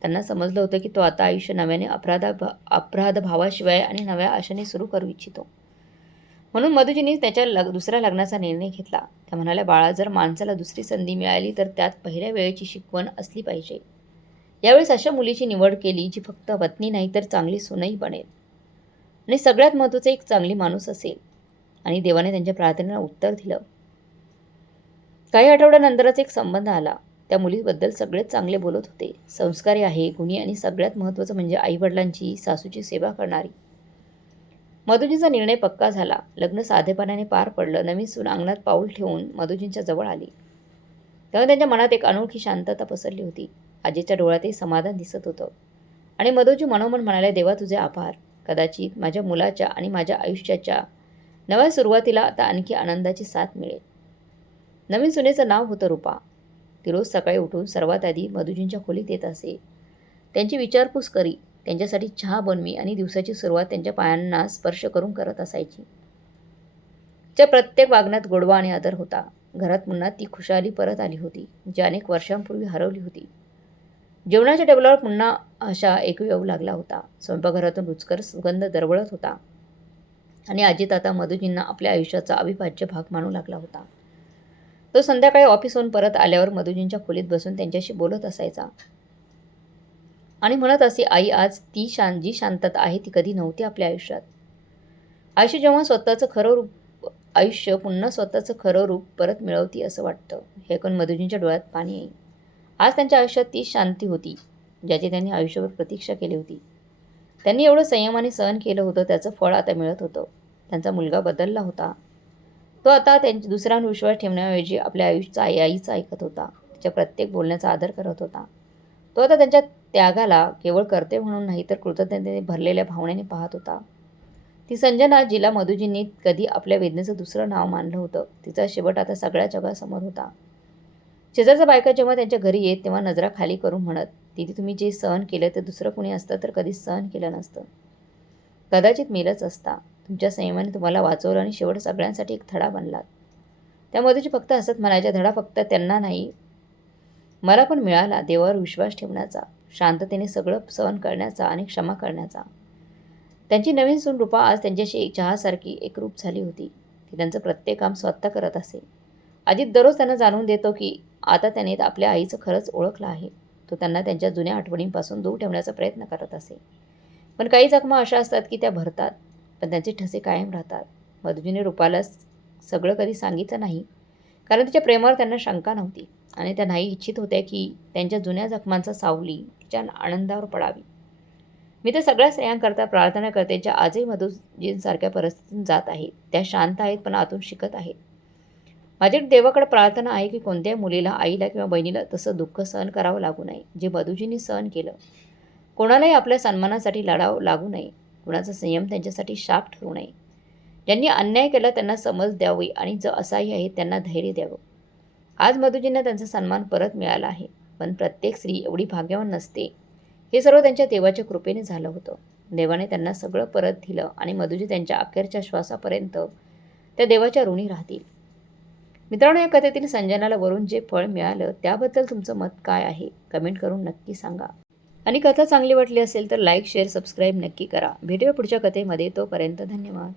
त्यांना समजलं होतं की तो आता आयुष्य नव्याने अपराध भावाशिवाय आणि नव्या आशेने सुरू करू इच्छितो. म्हणून मधुजींनी त्याच्या दुसऱ्या लग्नाचा निर्णय घेतला. त्या म्हणाल्या, बाळा, जर माणसाला दुसरी संधी मिळाली तर त्यात पहिल्या वेळेची शिकवण असली पाहिजे. यावेळेस अशा मुलीची निवड केली जी फक्त पत्नी नाही तर चांगली सूनही बनेल आणि सगळ्यात महत्त्वाचं एक चांगली माणूस असेल. आणि देवाने त्यांच्या प्रार्थनेला उत्तर दिलं. काही आठवड्यानंतरच एक संबंध आला. त्या मुलीबद्दल सगळेच चांगले बोलत होते. संस्कारी आहे, गुणी आणि सगळ्यात महत्त्वाचं म्हणजे आईवडिलांची, सासूची सेवा करणारी. मधुजींचा निर्णय पक्का झाला. लग्न साधेपणाने पार पडलं. नवीन सून अंगणात पाऊल ठेवून मधुजींच्या जवळ आली. तेव्हा त्यांच्या मनात एक अनोखी शांतता पसरली होती. आजीच्या डोळ्यातही समाधान दिसत होतं. आणि मधुजी मनोमन म्हणाले, देवा, तुझे आभार. कदाचित माझ्या मुलाच्या आणि माझ्या आयुष्याच्या नव्या सुरुवातीला आता आणखी आनंदाची साथ मिळेल. नवीन सुनेचं नाव होतं रूपा. ती रोज सकाळी उठून सर्वात आधी मधुजींच्या खोलीत येत असे. त्यांची विचारपूस करी, त्यांच्यासाठी चहा बनवी आणि दिवसाची सुरुवात त्यांच्या पायांना स्पर्श करून करत असायची. त्या प्रत्येक वागण्यात गोडवा आणि आदर होता. घरात पुन्हा ती खुशाली परत आली होती, जी अनेक वर्षांपूर्वी हरवली होती. जेवणाच्या टेबलावर पुन्हा आशा ऐकू येऊ लागला होता. स्वयंपाकघरातून रुचकर सुगंध दरवळत होता आणि अजित आता मधुजींना आपल्या आयुष्याचा अविभाज्य भाग मानू लागला होता. तो संध्याकाळी ऑफिसहून परत आल्यावर मधुजींच्या खोलीत बसून त्यांच्याशी बोलत असायचा आणि म्हणत असे, आई, आज जी शांतता आहे ती कधी नव्हती आपल्या आयुष्यात. आयुष्य पुन्हा स्वतःचं खरं रूप परत मिळवती असं वाटतं. हे ऐकून मधुजींच्या डोळ्यात पाणी येईल. आज त्यांच्या आयुष्यात ती शांती होती ज्याची त्यांनी आयुष्यभर प्रतीक्षा केली होती. त्यांनी एवढं संयमाने सहन केलं होतं, त्याचं फळ आता मिळत होतं. त्यांचा मुलगा बदलला होता. तो आता त्यांच्या दुसऱ्यांवर विश्वास ठेवण्याऐवजी आपल्या आईचं ऐकत होता. तिच्या प्रत्येक बोलण्याचा आदर करत होता. तो आता त्यांच्या त्यागाला केवळ कर्तव्य म्हणून नाही तर कृतज्ञतेने भरलेल्या भावनेने पाहत होता. ती संजना, जिला मधुजींनी कधी आपल्या वेदनेचं दुसरं नाव मानलं होतं, तिचा शेवट आता सगळ्या जगासमोर होता. शेजारच्या बायका जेव्हा त्यांच्या घरी येत तेव्हा नजरा खाली करून म्हणत, "दीदी, तुम्ही जे सहन केलं ते दुसरं कोणी असतं तर कधीच सहन केलं नसतं. कदाचित मेलच असता. तुमच्या संयमाने तुम्हाला वाचवलं आणि शेवट सगळ्यांसाठी एक धडा बनलात." त्या मधुजी फक्त हसत म्हणायच्या, "धडा फक्त त्यांना नाही, मला पण मिळाला देवावर विश्वास ठेवण्याचा, शांततेने सगळं सहन करण्याचा आणि क्षमा करण्याचा." त्यांची नवीन सून रूपा आज त्यांच्याशी चहासारखी एकरूप झाली होती. ती त्यांचं प्रत्येक काम स्वतः करत असे. अजित दररोज त्यांना जाणून देतो की आता त्याने आपल्या आईचं खरंच ओळखलं आहे. तो त्यांना त्यांच्या जुन्या आठवणींपासून दूर ठेवण्याचा प्रयत्न करत असे. पण काही जखमा अशा असतात की त्या भरतात, पण त्यांचे ठसे कायम राहतात. मधुजीने रूपाला सगळं कधी सांगितलं नाही, कारण तिच्या प्रेमावर त्यांना शंका नव्हती आणि त्या नाही इच्छित होत्या की त्यांच्या जुन्या जखमांचा सावली तिच्या आनंदावर पडावी. मी तर सगळ्या स्त्रियांकरता प्रार्थना करते, ज्या आजही मधुजींसारख्या परिस्थितीतून जात आहेत. त्या शांत आहेत, पण आतून शिकत आहेत. माझी देवाकडे प्रार्थना आहे की कोणत्याही मुलीला, आईला किंवा बहिणीला तसं दुःख सहन करावं लागू नये, जे मधुजींनी सहन केलं. कोणालाही आपल्या सन्मानासाठी लढावं लागू नये. कुणाचा संयम त्यांच्यासाठी शाप ठरू नये. ज्यांनी अन्याय केला त्यांना समज द्यावी आणि जो असहाय्य आहे त्यांना धैर्य द्यावं. आज मधुजींना त्यांचा सन्मान परत मिळाला आहे, पण प्रत्येक स्त्री एवढी भाग्यवान नसते. हे सर्व त्यांच्या देवाच्या कृपेने झालं होतं. देवाने त्यांना सगळं परत दिलं आणि मधुजी त्यांच्या अखेरच्या श्वासापर्यंत त्या देवाच्या ऋणी राहतील. मित्रांनो, या कथेतील संजनाला वरून जे फळ मिळालं त्याबद्दल तुमचं मत काय आहे? कमेंट करून नक्की सांगा. आणि कथा चांगली वाटली असेल तर लाईक, शेअर, सबस्क्राईब नक्की करा. भेटूया पुढच्या कथेमध्ये. तोपर्यंत धन्यवाद.